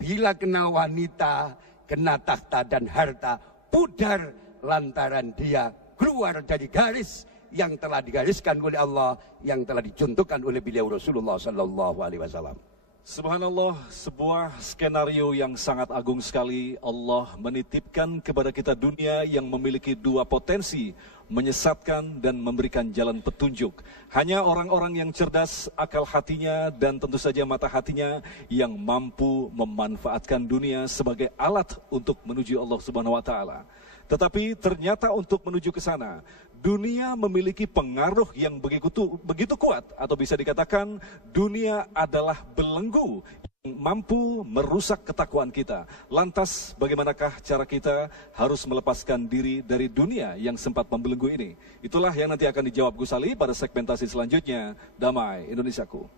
bila kena wanita, kena takhta dan harta, pudar lantaran dia keluar dari garis yang telah digariskan oleh Allah, yang telah dicontohkan oleh beliau Rasulullah sallallahu alaihi wasallam. Subhanallah, sebuah skenario yang sangat agung sekali. Allah menitipkan kepada kita dunia yang memiliki dua potensi, menyesatkan dan memberikan jalan petunjuk. Hanya orang-orang yang cerdas akal hatinya dan tentu saja mata hatinya yang mampu memanfaatkan dunia sebagai alat untuk menuju Allah Subhanahu wa taala. Tetapi ternyata untuk menuju ke sana, dunia memiliki pengaruh yang begitu kuat, atau bisa dikatakan dunia adalah belenggu yang mampu merusak ketakwaan kita. Lantas bagaimanakah cara kita harus melepaskan diri dari dunia yang sempat membelenggu ini? Itulah yang nanti akan dijawab Gus Ali pada segmentasi selanjutnya. Damai Indonesiaku.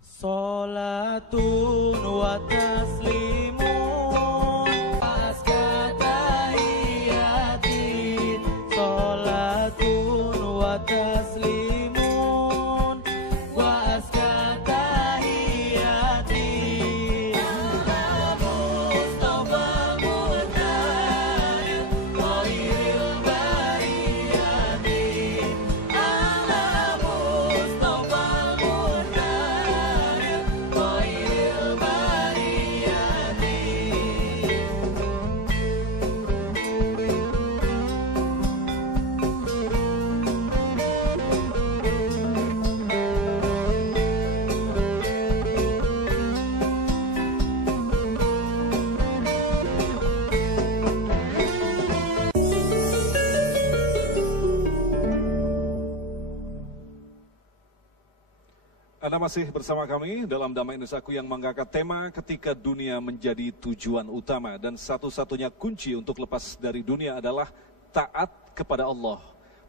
Salatun wa taslimun taslimun wa azka tahiyati ala Mustafa Muhammad khairil bariyati ala Mustafa Muhammad khairil bariyati. Anda masih bersama kami dalam Damai Indonesiaku yang mengangkat tema ketika dunia menjadi tujuan utama, dan satu-satunya kunci untuk lepas dari dunia adalah taat kepada Allah.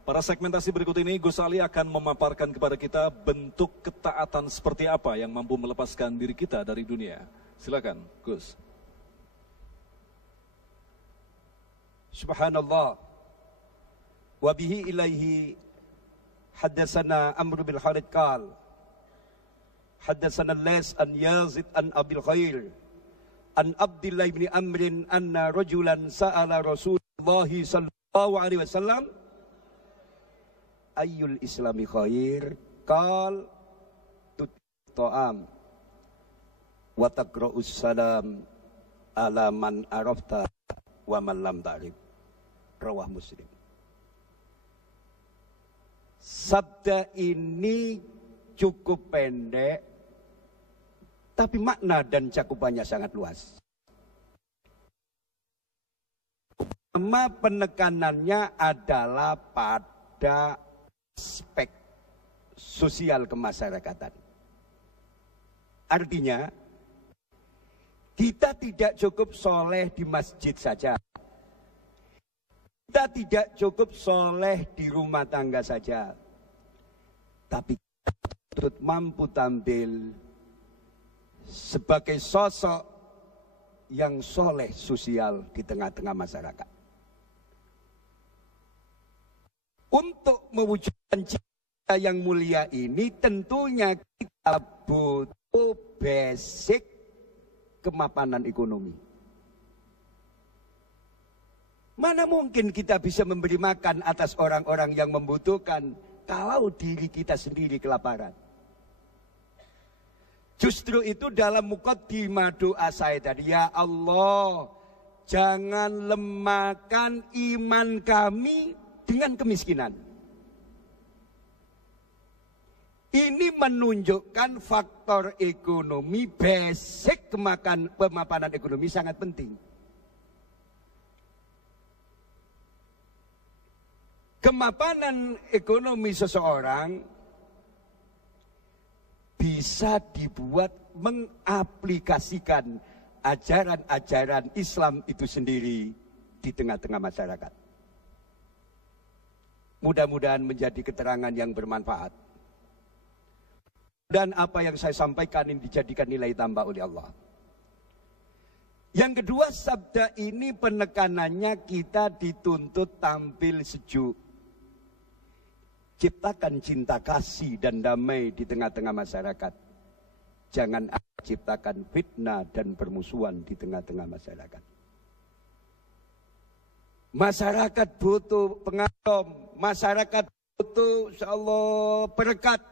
Pada segmentasi berikut ini, Gus Ali akan memaparkan kepada kita bentuk ketaatan seperti apa yang mampu melepaskan diri kita dari dunia. Silakan, Gus. Subhanallah. Wa bihi ilaihi haddatsana Amr bin Khalid qal haddatsana Lais an Yazid an Abil Khair an Abdullah bin Amr anna rajulan sa'ala Rasulullah sallallahu alaihi wasallam ayyul islami khair qal tut'am wa taqra'us salam ala man arafta wa man lam ta'rif. Rawah Muslim. Sabda ini cukup pendek, tapi makna dan cakupannya sangat luas. Pertama, penekanannya adalah pada aspek sosial kemasyarakatan. Artinya, kita tidak cukup soleh di masjid saja. Kita tidak cukup soleh di rumah tangga saja. Tapi kita mampu tampil sebagai sosok yang soleh sosial di tengah-tengah masyarakat. Untuk mewujudkan cita yang mulia ini, tentunya kita butuh basic kemapanan ekonomi. Mana mungkin kita bisa memberi makan atas orang-orang yang membutuhkan kalau diri kita sendiri kelaparan? Justru itu dalam muqaddimah doa saya tadi, ya Allah, jangan lemahkan iman kami dengan kemiskinan. Ini menunjukkan faktor ekonomi, basic kemapanan ekonomi sangat penting. Kemapanan ekonomi seseorang bisa dibuat mengaplikasikan ajaran-ajaran Islam itu sendiri di tengah-tengah masyarakat. Mudah-mudahan menjadi keterangan yang bermanfaat. Dan apa yang saya sampaikan ini dijadikan nilai tambah oleh Allah. Yang kedua, sabda ini penekanannya kita dituntut tampil sejuk. Ciptakan cinta kasih dan damai di tengah-tengah masyarakat. Jangan ciptakan fitnah dan permusuhan di tengah-tengah masyarakat. Masyarakat butuh pengagum, masyarakat butuh insyaallah berkat.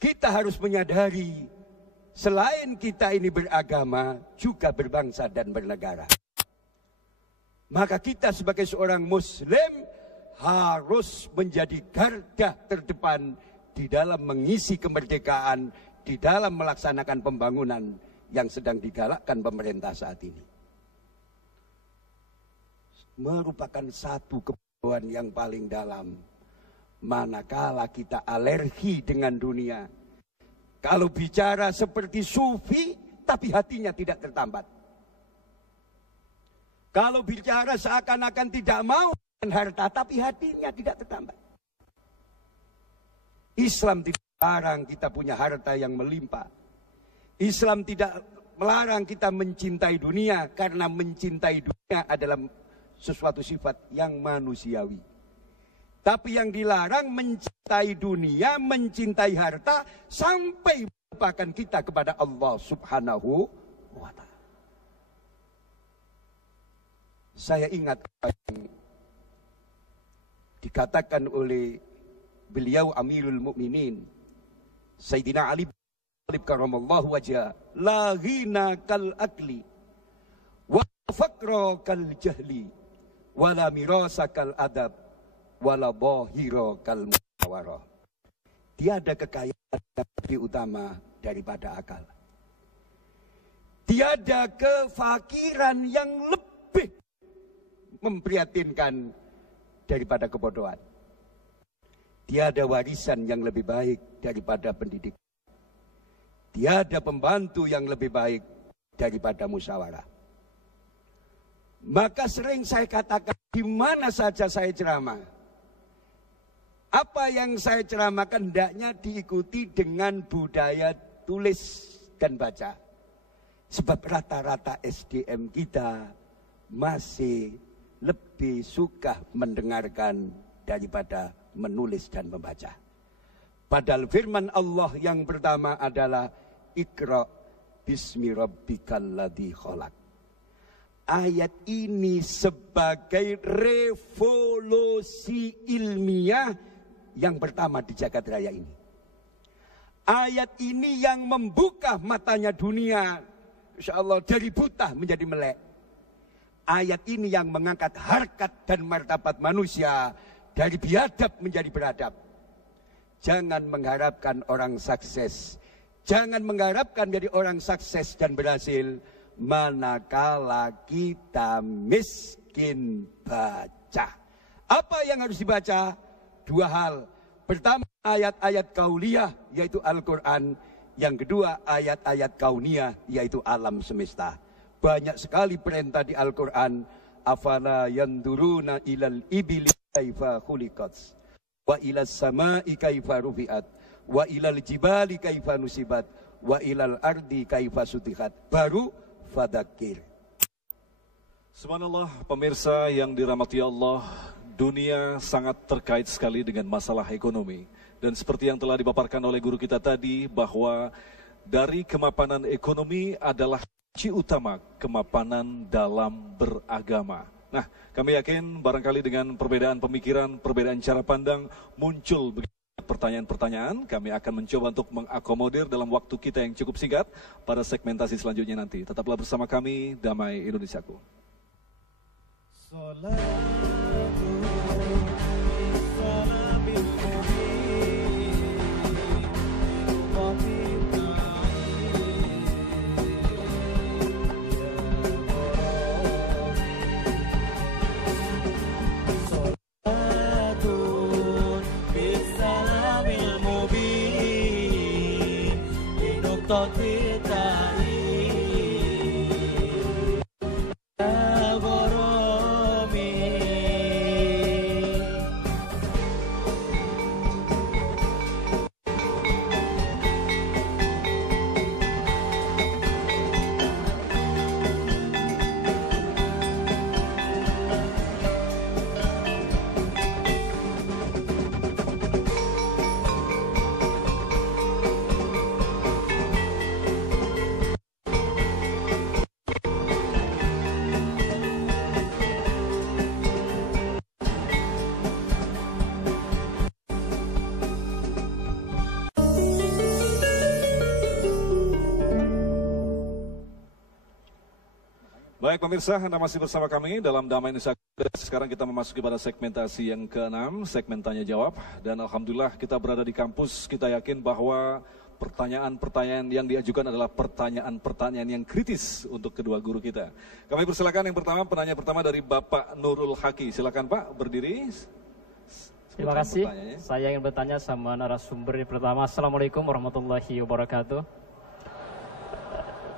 Kita harus menyadari selain kita ini beragama, juga berbangsa dan bernegara. Maka kita sebagai seorang muslim harus menjadi garda terdepan di dalam mengisi kemerdekaan, di dalam melaksanakan pembangunan yang sedang digalakkan pemerintah saat ini. Merupakan satu kebutuhan yang paling dalam. Manakala kita alergi dengan dunia, kalau bicara seperti sufi, tapi hatinya tidak tertambat. Kalau bicara seakan-akan tidak mau dengan harta, tapi hatinya tidak tertambat. Islam tidak melarang kita punya harta yang melimpah. Islam tidak melarang kita mencintai dunia, karena mencintai dunia adalah sesuatu sifat yang manusiawi. Tapi yang dilarang mencintai dunia, mencintai harta, sampai melupakan kita kepada Allah Subhanahu wa Ta'ala. Saya ingat yang dikatakan oleh beliau Amirul Mukminin Sayyidina Ali bin Abi Thalib karramallahu wajhah, la ghina kal akli wa faqra kal jahli wala mirasa kal adab wala bahira kal musawarah. Tiada kekayaan yang lebih utama daripada akal. Tiada kefakiran yang lebih memprihatinkan daripada kebodohan. Tiada warisan yang lebih baik daripada pendidikan. Tiada pembantu yang lebih baik daripada musyawarah. Maka sering saya katakan, di mana saja saya ceramah, apa yang saya ceramahkan hendaknya diikuti dengan budaya tulis dan baca. Sebab rata-rata SDM kita masih lebih suka mendengarkan daripada menulis dan membaca. Padahal firman Allah yang pertama adalah Iqra bismi rabbikal ladzi khalaq. Ayat ini sebagai revolusi ilmiah yang pertama di jagat raya ini. Ayat ini yang membuka matanya dunia, insyaallah, dari buta menjadi melek. Ayat ini yang mengangkat harkat dan martabat manusia dari biadab menjadi beradab. Jangan mengharapkan orang sukses. Jangan mengharapkan jadi orang sukses dan berhasil manakala kita miskin baca. Apa yang harus dibaca? Dua hal. Pertama, ayat-ayat kauliyah, yaitu Al-Quran. Yang kedua, ayat-ayat kauniyah, yaitu alam semesta. Banyak sekali perintah di Al-Quran. Afala yanduruna ilal ibili kaifa khuliqat wa ilas sama'i kaifa rufi'at wa ilal jibali kaifa nusibat wa ilal ardi kaifa sutihat. Baru fadzakir. Subhanallah, pemirsa yang dirahmati Allah, dunia sangat terkait sekali dengan masalah ekonomi. Dan seperti yang telah dipaparkan oleh guru kita tadi, bahwa dari kemapanan ekonomi adalah kunci utama kemapanan dalam beragama. Nah, kami yakin barangkali dengan perbedaan pemikiran, perbedaan cara pandang, muncul pertanyaan-pertanyaan. Kami akan mencoba untuk mengakomodir dalam waktu kita yang cukup singkat pada segmentasi selanjutnya nanti. Tetaplah bersama kami, Damai Indonesiaku. Baik pemirsa, Anda masih bersama kami dalam Damai Indonesia. Sekarang kita memasuki pada segmentasi yang ke-6, segmen tanya jawab. Dan alhamdulillah kita berada di kampus, kita yakin bahwa pertanyaan-pertanyaan yang diajukan adalah pertanyaan-pertanyaan yang kritis untuk kedua guru kita. Kami persilakan yang pertama, penanya pertama dari Bapak Nurul Haki. Silakan Pak, berdiri. Terima kasih. Saya ingin bertanya sama narasumber yang pertama. Assalamualaikum warahmatullahi wabarakatuh.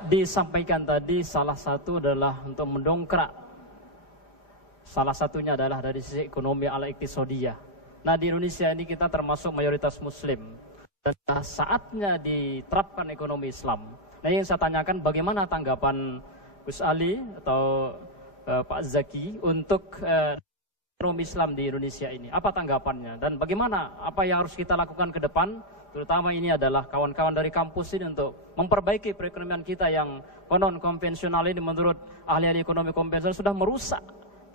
Disampaikan tadi salah satu adalah untuk mendongkrak. Salah satunya adalah dari sisi ekonomi ala iktisadiyah. Nah di Indonesia ini kita termasuk mayoritas muslim. Dan saatnya diterapkan ekonomi Islam. Nah yang saya tanyakan bagaimana tanggapan Gus Ali atau Pak Zaki untuk ekonomi Islam di Indonesia ini. Apa tanggapannya dan bagaimana apa yang harus kita lakukan ke depan? Terutama ini adalah kawan-kawan dari kampus ini untuk memperbaiki perekonomian kita yang konon konvensional ini menurut ahli ekonomi konvensional sudah merusak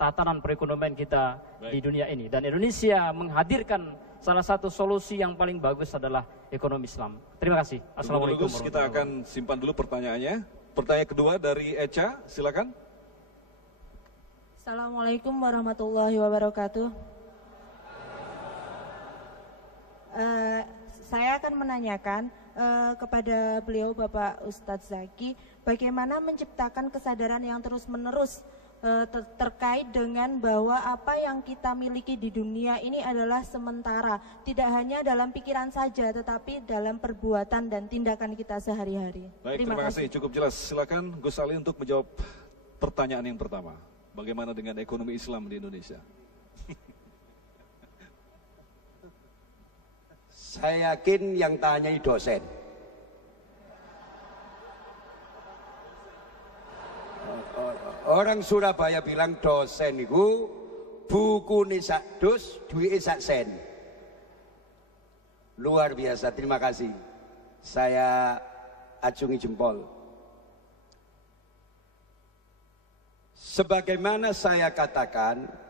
tatanan perekonomian kita di dunia ini. Dan Indonesia menghadirkan salah satu solusi yang paling bagus adalah ekonomi Islam. Terima kasih. Assalamualaikum warahmatullahi wabarakatuh. Kita akan simpan dulu pertanyaannya. Pertanyaan kedua dari Echa, silakan. Assalamualaikum warahmatullahi wabarakatuh. Saya akan menanyakan kepada beliau Bapak Ustadz Zaki, bagaimana menciptakan kesadaran yang terus-menerus terkait dengan bahwa apa yang kita miliki di dunia ini adalah sementara, tidak hanya dalam pikiran saja, tetapi dalam perbuatan dan tindakan kita sehari-hari. Baik, terima kasih. Cukup jelas. Silakan Gus Ali untuk menjawab pertanyaan yang pertama. Bagaimana dengan ekonomi Islam di Indonesia? Saya yakin yang tanyai dosen. Orang Surabaya bilang dosen itu buku sak dus, duit sak sen. Luar biasa, terima kasih. Saya acungi jempol. Sebagaimana saya katakan,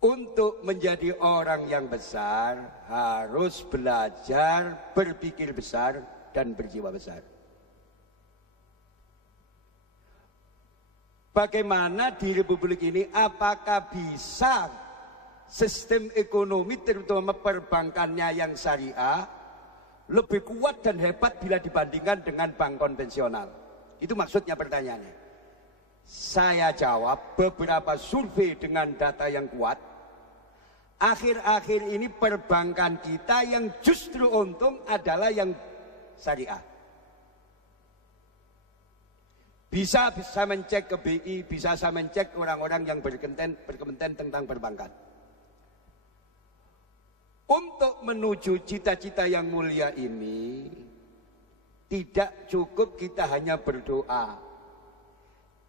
untuk menjadi orang yang besar harus belajar berpikir besar dan berjiwa besar. Bagaimana di Republik ini, apakah bisa sistem ekonomi terutama perbankannya yang syariah lebih kuat dan hebat bila dibandingkan dengan bank konvensional? Itu maksudnya pertanyaannya. Saya jawab, beberapa survei dengan data yang kuat, akhir-akhir ini perbankan kita yang justru untung adalah yang syariah. Bisa mencek ke BI, bisa saya mencek orang-orang yang berkompeten tentang perbankan. Untuk menuju cita-cita yang mulia ini, tidak cukup kita hanya berdoa,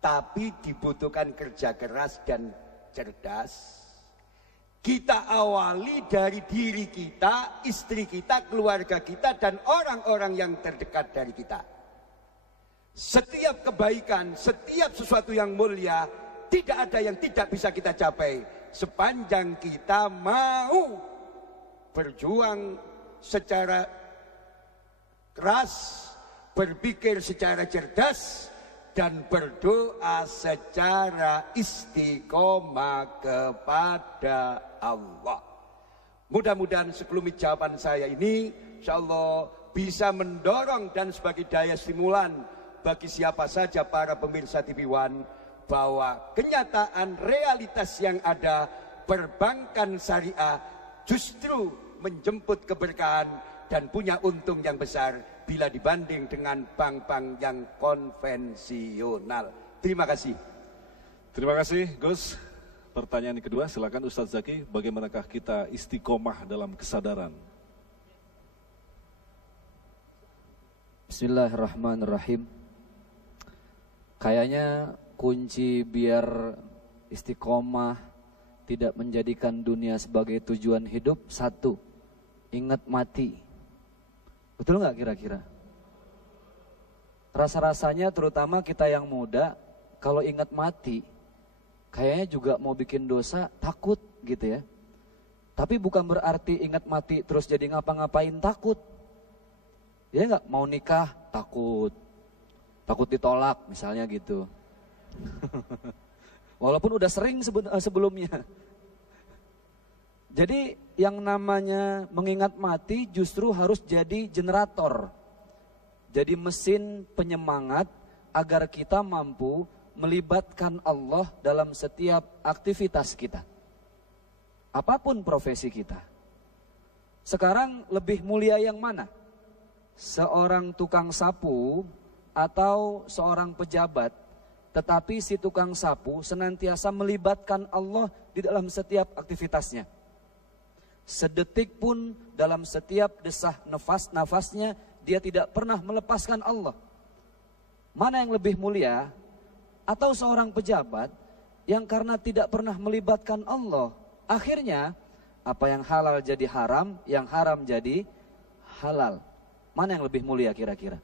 tapi dibutuhkan kerja keras dan cerdas. Kita awali dari diri kita, istri kita, keluarga kita, dan orang-orang yang terdekat dari kita. Setiap kebaikan, setiap sesuatu yang mulia, tidak ada yang tidak bisa kita capai sepanjang kita mau berjuang secara keras, berpikir secara cerdas, dan berdoa secara istiqomah kepada Allah. Mudah-mudahan sekelumit jawaban saya ini insyaallah bisa mendorong dan sebagai daya stimulan bagi siapa saja para pemirsa TV One bahwa kenyataan realitas yang ada, perbankan syariah justru menjemput keberkahan dan punya untung yang besar bila dibanding dengan bank-bank yang konvensional. Terima kasih. Terima kasih Gus. Pertanyaan kedua, silakan Ustadz Zaki, bagaimanakah kita istiqomah dalam kesadaran? Bismillahirrahmanirrahim. Kayaknya kunci biar istiqomah tidak menjadikan dunia sebagai tujuan hidup, satu, ingat mati. Betul nggak kira-kira? Rasa-rasanya terutama kita yang muda, kalau ingat mati, kayaknya juga mau bikin dosa takut gitu ya. Tapi bukan berarti ingat mati terus jadi ngapa-ngapain takut. Ya nggak, mau nikah takut. takut ditolak misalnya gitu. Walaupun udah sering sebelumnya. Jadi yang namanya mengingat mati justru harus jadi generator. Jadi mesin penyemangat agar kita mampu melibatkan Allah dalam setiap aktivitas kita. Apapun profesi kita. Sekarang lebih mulia yang mana? Seorang tukang sapu atau seorang pejabat, tetapi si tukang sapu senantiasa melibatkan Allah di dalam setiap aktivitasnya. Sedetik pun dalam setiap desah nafasnya dia tidak pernah melepaskan Allah. Mana yang lebih mulia? Atau seorang pejabat yang karena tidak pernah melibatkan Allah, akhirnya apa yang halal jadi haram, yang haram jadi halal. Mana yang lebih mulia kira-kira?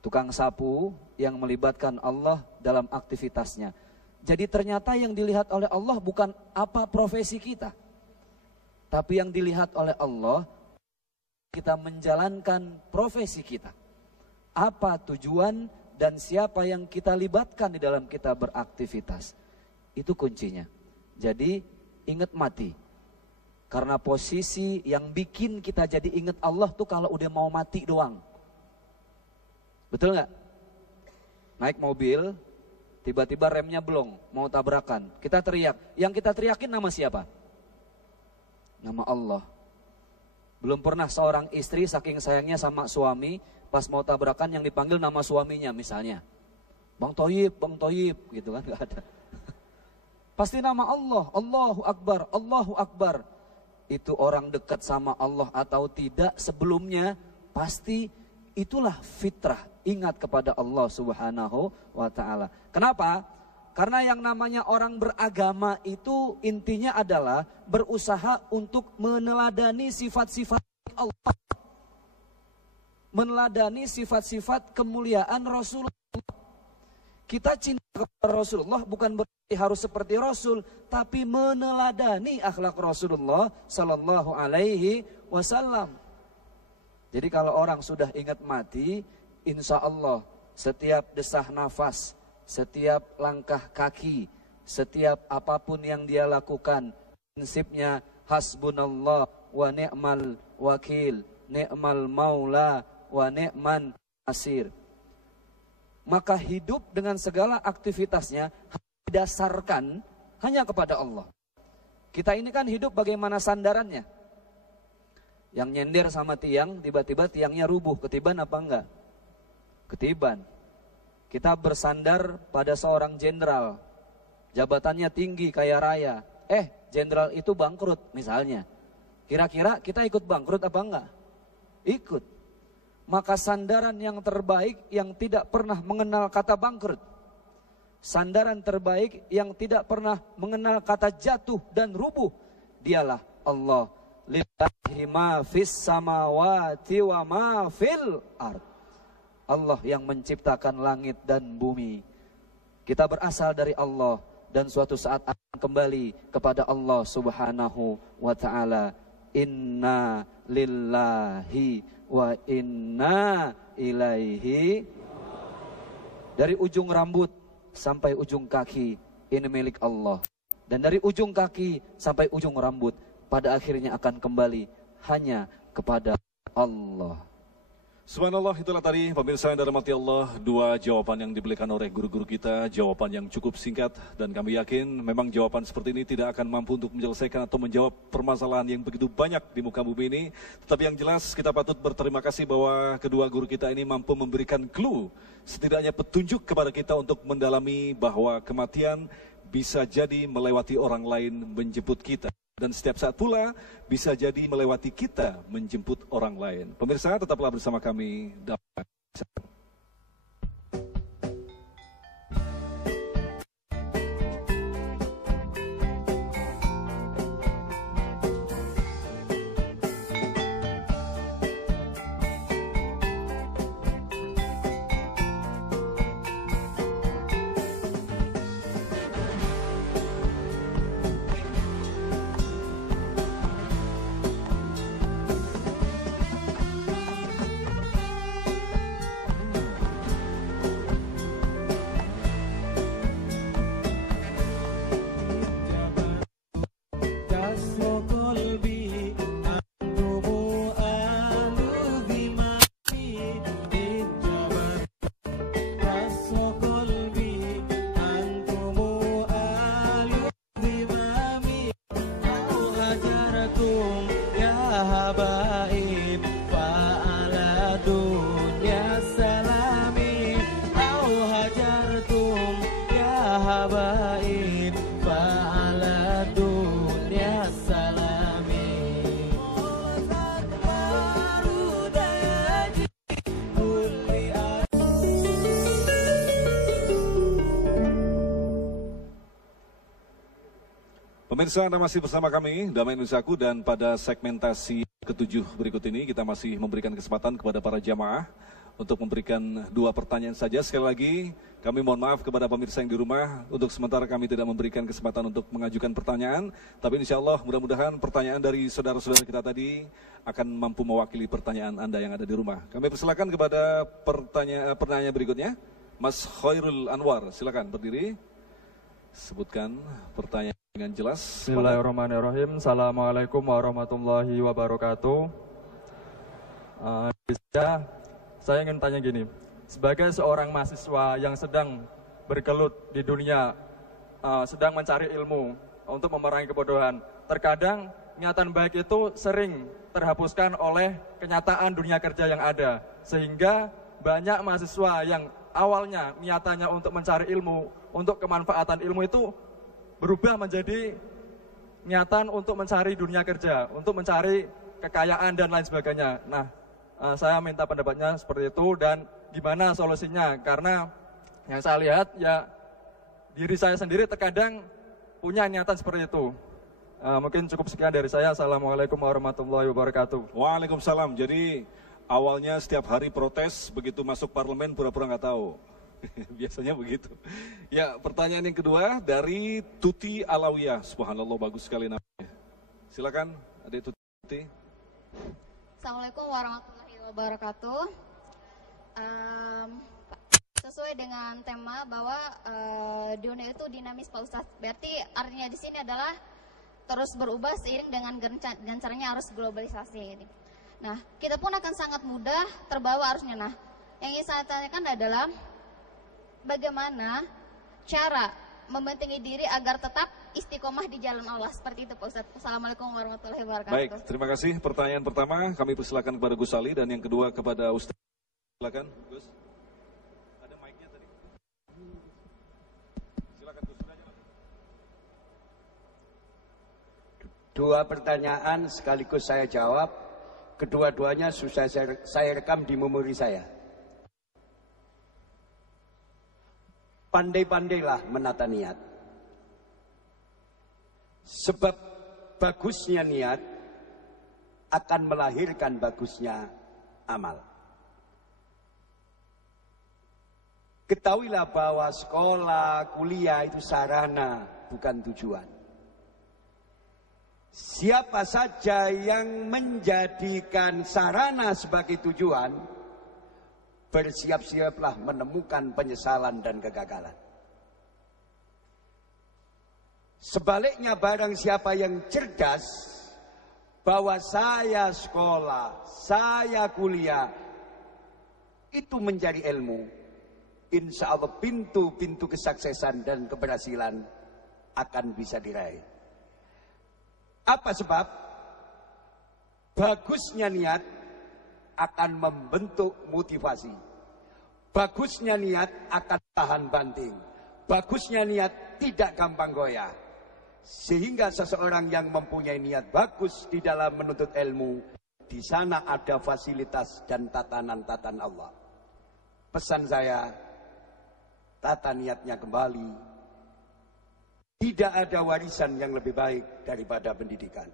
Tukang sapu yang melibatkan Allah dalam aktivitasnya. Jadi ternyata yang dilihat oleh Allah bukan apa profesi kita, tapi yang dilihat oleh Allah kita menjalankan profesi kita. Apa tujuan dan siapa yang kita libatkan di dalam kita beraktivitas. Itu kuncinya. Jadi ingat mati. Karena posisi yang bikin kita jadi ingat Allah tuh kalau udah mau mati doang. Betul nggak? Naik mobil, tiba-tiba remnya belum, mau tabrakan. Kita teriak. Yang kita teriakin nama siapa? Nama Allah. Belum pernah seorang istri saking sayangnya sama suami, pas mau tabrakan yang dipanggil nama suaminya misalnya. Bang Toyib gitu kan, gak ada. Pasti nama Allah, Allahu Akbar, Allahu Akbar. Itu orang dekat sama Allah atau tidak sebelumnya, pasti itulah fitrah, ingat kepada Allah Subhanahu wa ta'ala. Kenapa? Karena yang namanya orang beragama itu intinya adalah berusaha untuk meneladani sifat-sifat Allah. Meneladani sifat-sifat kemuliaan Rasulullah. Kita cinta kepada Rasulullah bukan berarti harus seperti Rasul, tapi meneladani akhlak Rasulullah sallallahu alaihi wasallam. Jadi kalau orang sudah ingat mati, insya Allah setiap desah nafas, setiap langkah kaki, setiap apapun yang dia lakukan, prinsipnya hasbunallah wa ni'mal wakil, ni'mal maula wa ni'man nasir. Maka hidup dengan segala aktivitasnya didasarkan hanya kepada Allah. Kita ini kan hidup bagaimana sandarannya? Yang nyender sama tiang, tiba-tiba tiangnya rubuh, ketiban apa enggak? Ketiban. Kita bersandar pada seorang jenderal, jabatannya tinggi kaya raya. Jenderal itu bangkrut misalnya. Kira-kira kita ikut bangkrut apa enggak? Ikut. Maka sandaran yang terbaik yang tidak pernah mengenal kata bangkrut. Sandaran terbaik yang tidak pernah mengenal kata jatuh dan rubuh. Dialah Allah. Lillahi ma fis samawati wa ma fil ard. Allah yang menciptakan langit dan bumi. Kita berasal dari Allah dan suatu saat akan kembali kepada Allah Subhanahu wa ta'ala. Inna lillahi wa inna ilaihi. Dari ujung rambut sampai ujung kaki ini milik Allah. Dan dari ujung kaki sampai ujung rambut pada akhirnya akan kembali hanya kepada Allah. Subhanallah, itulah tadi pemirsa yang dirahmati Allah, dua jawaban yang diberikan oleh guru-guru kita, jawaban yang cukup singkat, dan kami yakin memang jawaban seperti ini tidak akan mampu untuk menyelesaikan atau menjawab permasalahan yang begitu banyak di muka bumi ini. Tetapi yang jelas kita patut berterima kasih bahwa kedua guru kita ini mampu memberikan clue, setidaknya petunjuk kepada kita untuk mendalami bahwa kematian bisa jadi melewati orang lain menjemput kita. Dan setiap saat pula bisa jadi melewati kita menjemput orang lain. Pemirsa, tetaplah bersama kami. habaib fa'ala dunya salami au hajartum ya habaib fa'ala dunya salami. Pemirsa, Anda masih bersama kami, Damai Indonesiaku, dan pada segmentasi ke-7 berikut ini kita masih memberikan kesempatan kepada para jamaah untuk memberikan 2 pertanyaan saja. Sekali lagi, kami mohon maaf kepada pemirsa yang di rumah, untuk sementara kami tidak memberikan kesempatan untuk mengajukan pertanyaan, tapi insya Allah mudah-mudahan pertanyaan dari saudara-saudara kita tadi akan mampu mewakili pertanyaan Anda yang ada di rumah. Kami persilakan kepada pertanyaan berikutnya, Mas Khairul Anwar, silakan berdiri, sebutkan pertanyaan dengan jelas. Bismillahirrahmanirrahim. Assalamualaikum warahmatullahi wabarakatuh. Saya ingin tanya gini, sebagai seorang mahasiswa yang sedang bergelut di dunia, sedang mencari ilmu untuk memerangi kebodohan, terkadang niatan baik itu sering terhapuskan oleh kenyataan dunia kerja yang ada, sehingga banyak mahasiswa yang awalnya niatannya untuk mencari ilmu, untuk kemanfaatan ilmu itu berubah menjadi niatan untuk mencari dunia kerja, untuk mencari kekayaan dan lain sebagainya. Nah, saya minta pendapatnya seperti itu dan gimana solusinya, karena yang saya lihat ya diri saya sendiri terkadang punya niatan seperti itu. Mungkin cukup sekian dari saya. Assalamualaikum warahmatullahi wabarakatuh. Waalaikumsalam. Jadi awalnya setiap hari protes, begitu masuk parlemen pura-pura nggak tahu. Biasanya begitu. Ya, pertanyaan yang kedua dari Tuti Alawiyah. Subhanallah, bagus sekali namanya. Silakan, Adik Tuti. Assalamualaikum warahmatullahi wabarakatuh. Sesuai dengan tema bahwa dunia itu dinamis, Pak Ustadz. Berarti artinya di sini adalah terus berubah seiring dengan gencarnya arus globalisasi ini. Nah, kita pun akan sangat mudah terbawa arusnya. Nah, yang ingin saya tanyakan adalah bagaimana cara membentengi diri agar tetap istiqomah di jalan Allah, seperti itu Pak Ustadz. Assalamualaikum warahmatullahi wabarakatuh. Baik, terima kasih. Pertanyaan pertama kami persilakan kepada Gus Ali, dan yang kedua kepada Ustaz. Silakan, Gus. Ada mic-nya tadi. Silakan Gus. Dua pertanyaan sekaligus saya jawab. Kedua-duanya sudah saya rekam di memori saya. Pandai-pandailah menata niat. Sebab bagusnya niat akan melahirkan bagusnya amal. Ketahuilah bahwa sekolah, kuliah itu sarana, bukan tujuan. Siapa saja yang menjadikan sarana sebagai tujuan, bersiap-siaplah menemukan penyesalan dan kegagalan. Sebaliknya, barang siapa yang cerdas, bahwa saya sekolah, saya kuliah, itu mencari ilmu, insya Allah pintu-pintu kesuksesan dan keberhasilan akan bisa diraih. Apa sebab? Bagusnya niat akan membentuk motivasi. Bagusnya niat akan tahan banting. Bagusnya niat tidak gampang goyah. Sehingga seseorang yang mempunyai niat bagus di dalam menuntut ilmu, di sana ada fasilitas dan tatanan-tatanan Allah. Pesan saya, tata niatnya kembali. Tidak ada warisan yang lebih baik daripada pendidikan.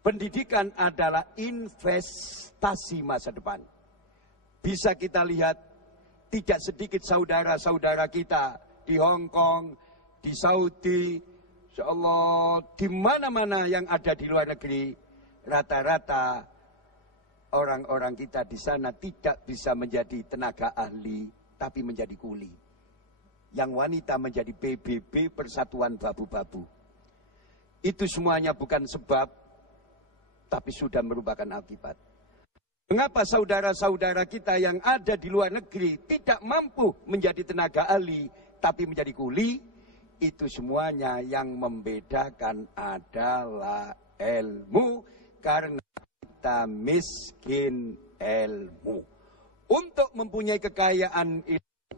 Pendidikan adalah investasi masa depan. Bisa kita lihat, tidak sedikit saudara-saudara kita di Hong Kong, di Saudi, insya Allah, di mana-mana yang ada di luar negeri, rata-rata orang-orang kita di sana tidak bisa menjadi tenaga ahli, tapi menjadi kuli. Yang wanita menjadi PBB, Persatuan Babu-Babu. Itu semuanya bukan sebab, tapi sudah merupakan akibat. Mengapa saudara-saudara kita yang ada di luar negeri tidak mampu menjadi tenaga ahli, tapi menjadi kuli? Itu semuanya yang membedakan adalah ilmu, karena kata miskin ilmu. Untuk mempunyai kekayaan ilmu,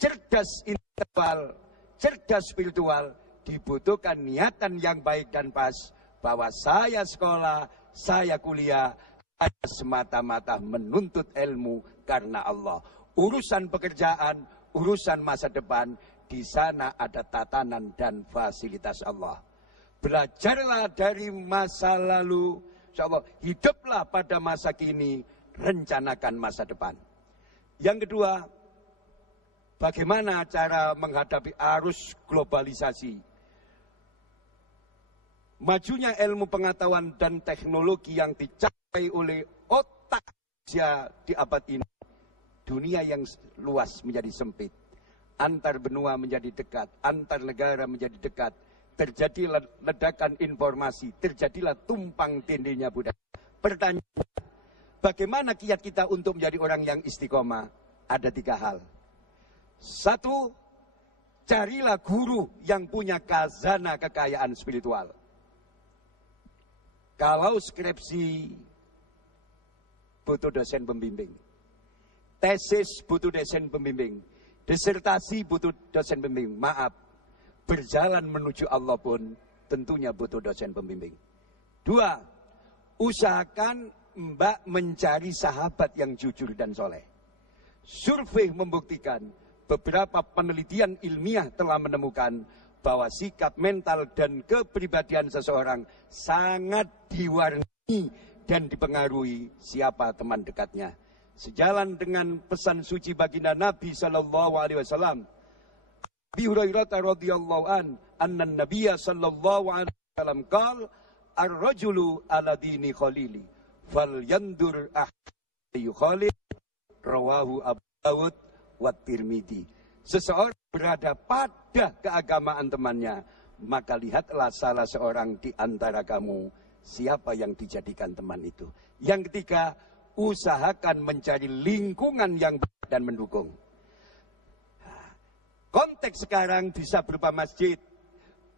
cerdas intelektual, cerdas spiritual, dibutuhkan niatan yang baik dan pas, bahwa saya sekolah, saya kuliah, hanya semata-mata menuntut ilmu karena Allah. Urusan pekerjaan, urusan masa depan, di sana ada tatanan dan fasilitas Allah. Belajarlah dari masa lalu, insyaallah hiduplah pada masa kini, rencanakan masa depan. Yang kedua, bagaimana cara menghadapi arus globalisasi? Majunya ilmu pengetahuan dan teknologi yang dicapai oleh otak manusia di abad ini. Dunia yang luas menjadi sempit. Antar benua menjadi dekat, antar negara menjadi dekat. Terjadilah ledakan informasi, terjadilah tumpang tindihnya budaya. Pertanyaan, bagaimana kiat kita untuk menjadi orang yang istiqomah? Ada 3 hal. 1, carilah guru yang punya khazanah kekayaan spiritual. Kalau skripsi butuh dosen pembimbing, tesis butuh dosen pembimbing, disertasi butuh dosen pembimbing. Maaf, berjalan menuju Allah pun tentunya butuh dosen pembimbing. 2, usahakan Mbak mencari sahabat yang jujur dan soleh. Survei membuktikan, beberapa penelitian ilmiah telah menemukan bahwa sikap mental dan kepribadian seseorang sangat diwarnai dan dipengaruhi siapa teman dekatnya. Sejalan dengan pesan suci baginda Nabi SAW, Abi Hurairah radhiyallahu anna Nabiyya sallallahu alaihi wasallam qala ar-rajulu ala dini khalili falyandur ahli khalil. Rawahu Abu Dawud wa Tirmidzi. Seseorang berada pada keagamaan temannya, maka lihatlah salah seorang di antara kamu siapa yang dijadikan teman itu. Yang ketiga, usahakan mencari lingkungan yang baik dan mendukung. Konteks sekarang bisa berupa masjid,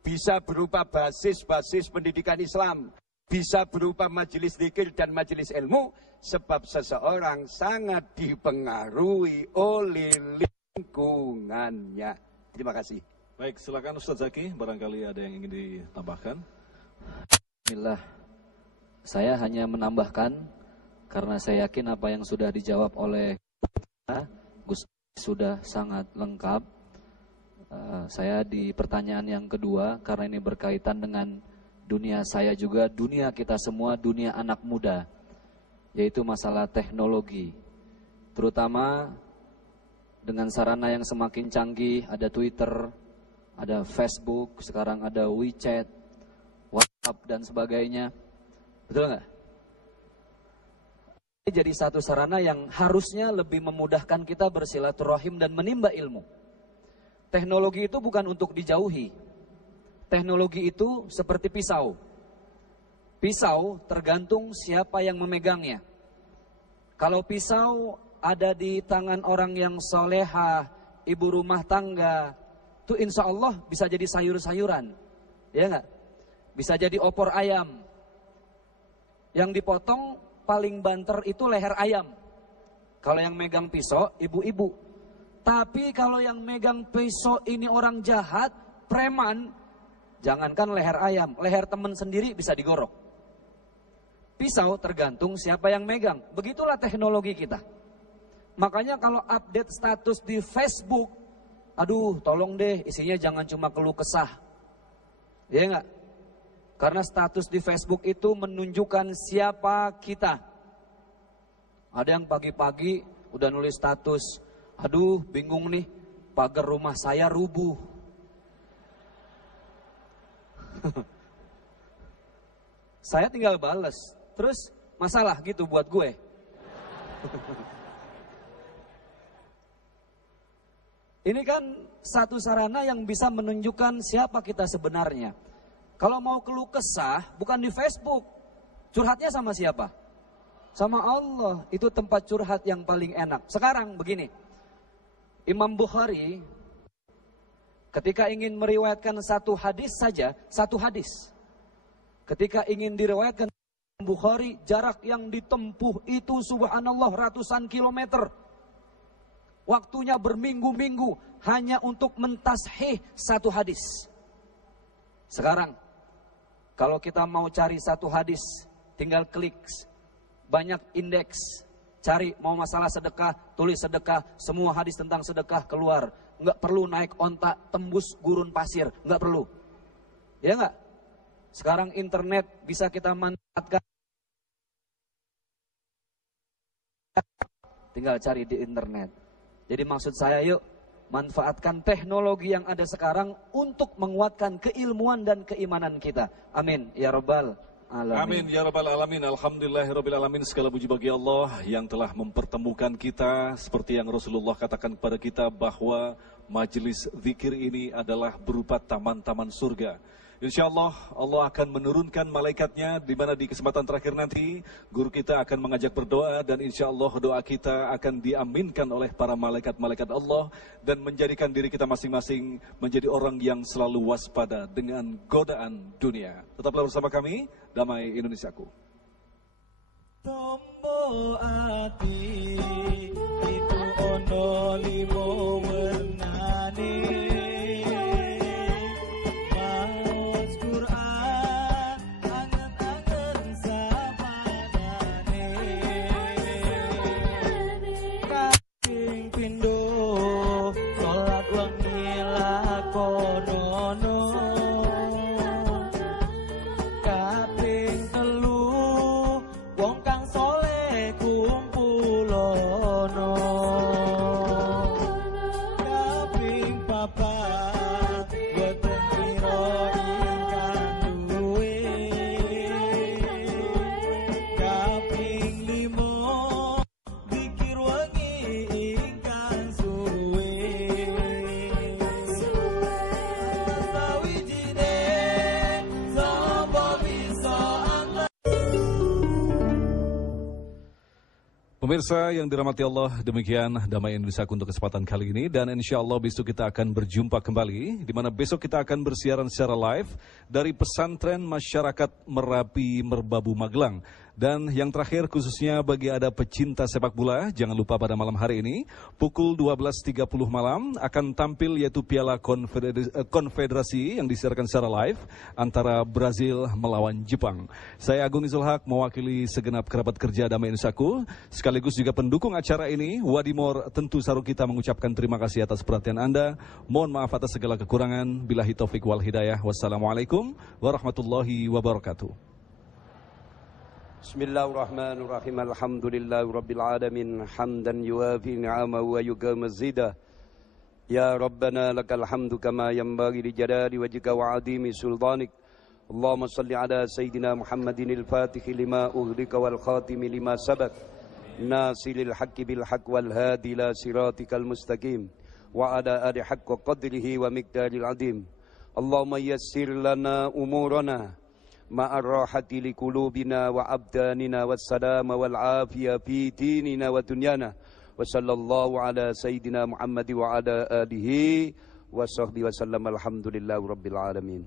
bisa berupa basis-basis pendidikan Islam, bisa berupa majelis zikir dan majelis ilmu, sebab seseorang sangat dipengaruhi oleh lingkungannya. Terima kasih. Baik, silakan Ustaz Zaki, barangkali ada yang ingin ditambahkan. Bismillah. Saya hanya menambahkan, karena saya yakin apa yang sudah dijawab oleh Gus sudah sangat lengkap. Saya di pertanyaan yang kedua, karena ini berkaitan dengan dunia saya juga, dunia kita semua, dunia anak muda, yaitu masalah teknologi. Terutama dengan sarana yang semakin canggih, ada Twitter, ada Facebook, sekarang ada WeChat, WhatsApp dan sebagainya. Betul nggak? Ini jadi satu sarana yang harusnya lebih memudahkan kita bersilaturahim dan menimba ilmu. Teknologi itu bukan untuk dijauhi. Teknologi itu seperti pisau. Pisau tergantung siapa yang memegangnya. Kalau pisau ada di tangan orang yang solehah, ibu rumah tangga, itu insya Allah bisa jadi sayur-sayuran. Ya nggak? Bisa jadi opor ayam. Yang dipotong paling banter itu leher ayam. Kalau yang megang pisau, ibu-ibu. Tapi kalau yang megang pisau ini orang jahat, preman, jangankan leher ayam, leher teman sendiri bisa digorok. Pisau tergantung siapa yang megang. Begitulah teknologi kita. Makanya kalau update status di Facebook, aduh tolong deh isinya jangan cuma keluh kesah. Ya enggak? Karena status di Facebook itu menunjukkan siapa kita. Ada yang pagi-pagi udah nulis status, aduh bingung nih, pagar rumah saya rubuh. Saya tinggal bales, terus masalah gitu buat gue. Ini kan satu sarana yang bisa menunjukkan siapa kita sebenarnya. Kalau mau keluh kesah, bukan di Facebook. Curhatnya sama siapa? Sama Allah. Itu tempat curhat yang paling enak. Sekarang begini, Imam Bukhari ketika ingin meriwayatkan satu hadis saja, satu hadis. Ketika ingin diriwayatkan Bukhari, jarak yang ditempuh itu subhanallah ratusan kilometer. Waktunya berminggu-minggu hanya untuk mentashih satu hadis. Sekarang, kalau kita mau cari satu hadis, tinggal klik, banyak indeks, cari mau masalah sedekah, tulis sedekah, semua hadis tentang sedekah keluar. Nggak perlu naik onta tembus gurun pasir, nggak perlu. Ya nggak? Sekarang internet bisa kita manfaatkan. Tinggal cari di internet. Jadi maksud saya, yuk manfaatkan teknologi yang ada sekarang untuk menguatkan keilmuan dan keimanan kita. Amin ya rabbal alamin. Amin ya rabbal alamin. Alhamdulillahirabbil alamin. Segala puji bagi Allah yang telah mempertemukan kita, seperti yang Rasulullah katakan kepada kita bahwa majelis zikir ini adalah berupa taman-taman surga. InsyaAllah Allah akan menurunkan malaikatnya, di mana di kesempatan terakhir nanti guru kita akan mengajak berdoa, dan insyaAllah doa kita akan diaminkan oleh para malaikat-malaikat Allah dan menjadikan diri kita masing-masing menjadi orang yang selalu waspada dengan godaan dunia. Tetaplah bersama kami, Damai Indonesiaku. Tombo ati itu ono limo wernane. Pemirsa yang dirahmati Allah, demikian Damai Indonesia untuk kesempatan kali ini, dan insya Allah besok kita akan berjumpa kembali, di mana besok kita akan bersiaran secara live dari Pesantren Masyarakat Merapi Merbabu Magelang. Dan yang terakhir khususnya bagi ada pecinta sepak bola, jangan lupa pada malam hari ini pukul 12.30 malam akan tampil yaitu Piala Konfederasi yang disiarkan secara live antara Brazil melawan Jepang. Saya Agung Nizul Haq mewakili segenap kerabat kerja Damai Indonesiaku sekaligus juga pendukung acara ini, Wadimor tentu Saru kita mengucapkan terima kasih atas perhatian Anda. Mohon maaf atas segala kekurangan. Billahi taufik wal hidayah. Wassalamualaikum warahmatullahi wabarakatuh. Bismillahirrahmanirrahim. Alhamdulillahi rabbil alamin. Hamdan yuwafi ni'amahu wa yukawi mazidah. Ya Rabbana lakal hamdu kama yanbaghi li jalali wajhika wa 'azimi sultanik. Allahumma salli ala sayyidina Muhammadin al-Fatih lima ughliqa wal khatimi lima sabaq. Nasilil haqqi bil haqq wal hadi ila siratikal mustaqim. Wa ala ali haqqa qadrihi wa miqdaril 'azim. Allahumma yassir lana umurana ma'ar rahati li qulubina wa abdanina wassalama wal afiya fi dinina wa dunyana. Wa sallallahu ala sayyidina Muhammad wa ala alihi wa sahbihi wa sallam. Alhamdulillahi rabbil alamin.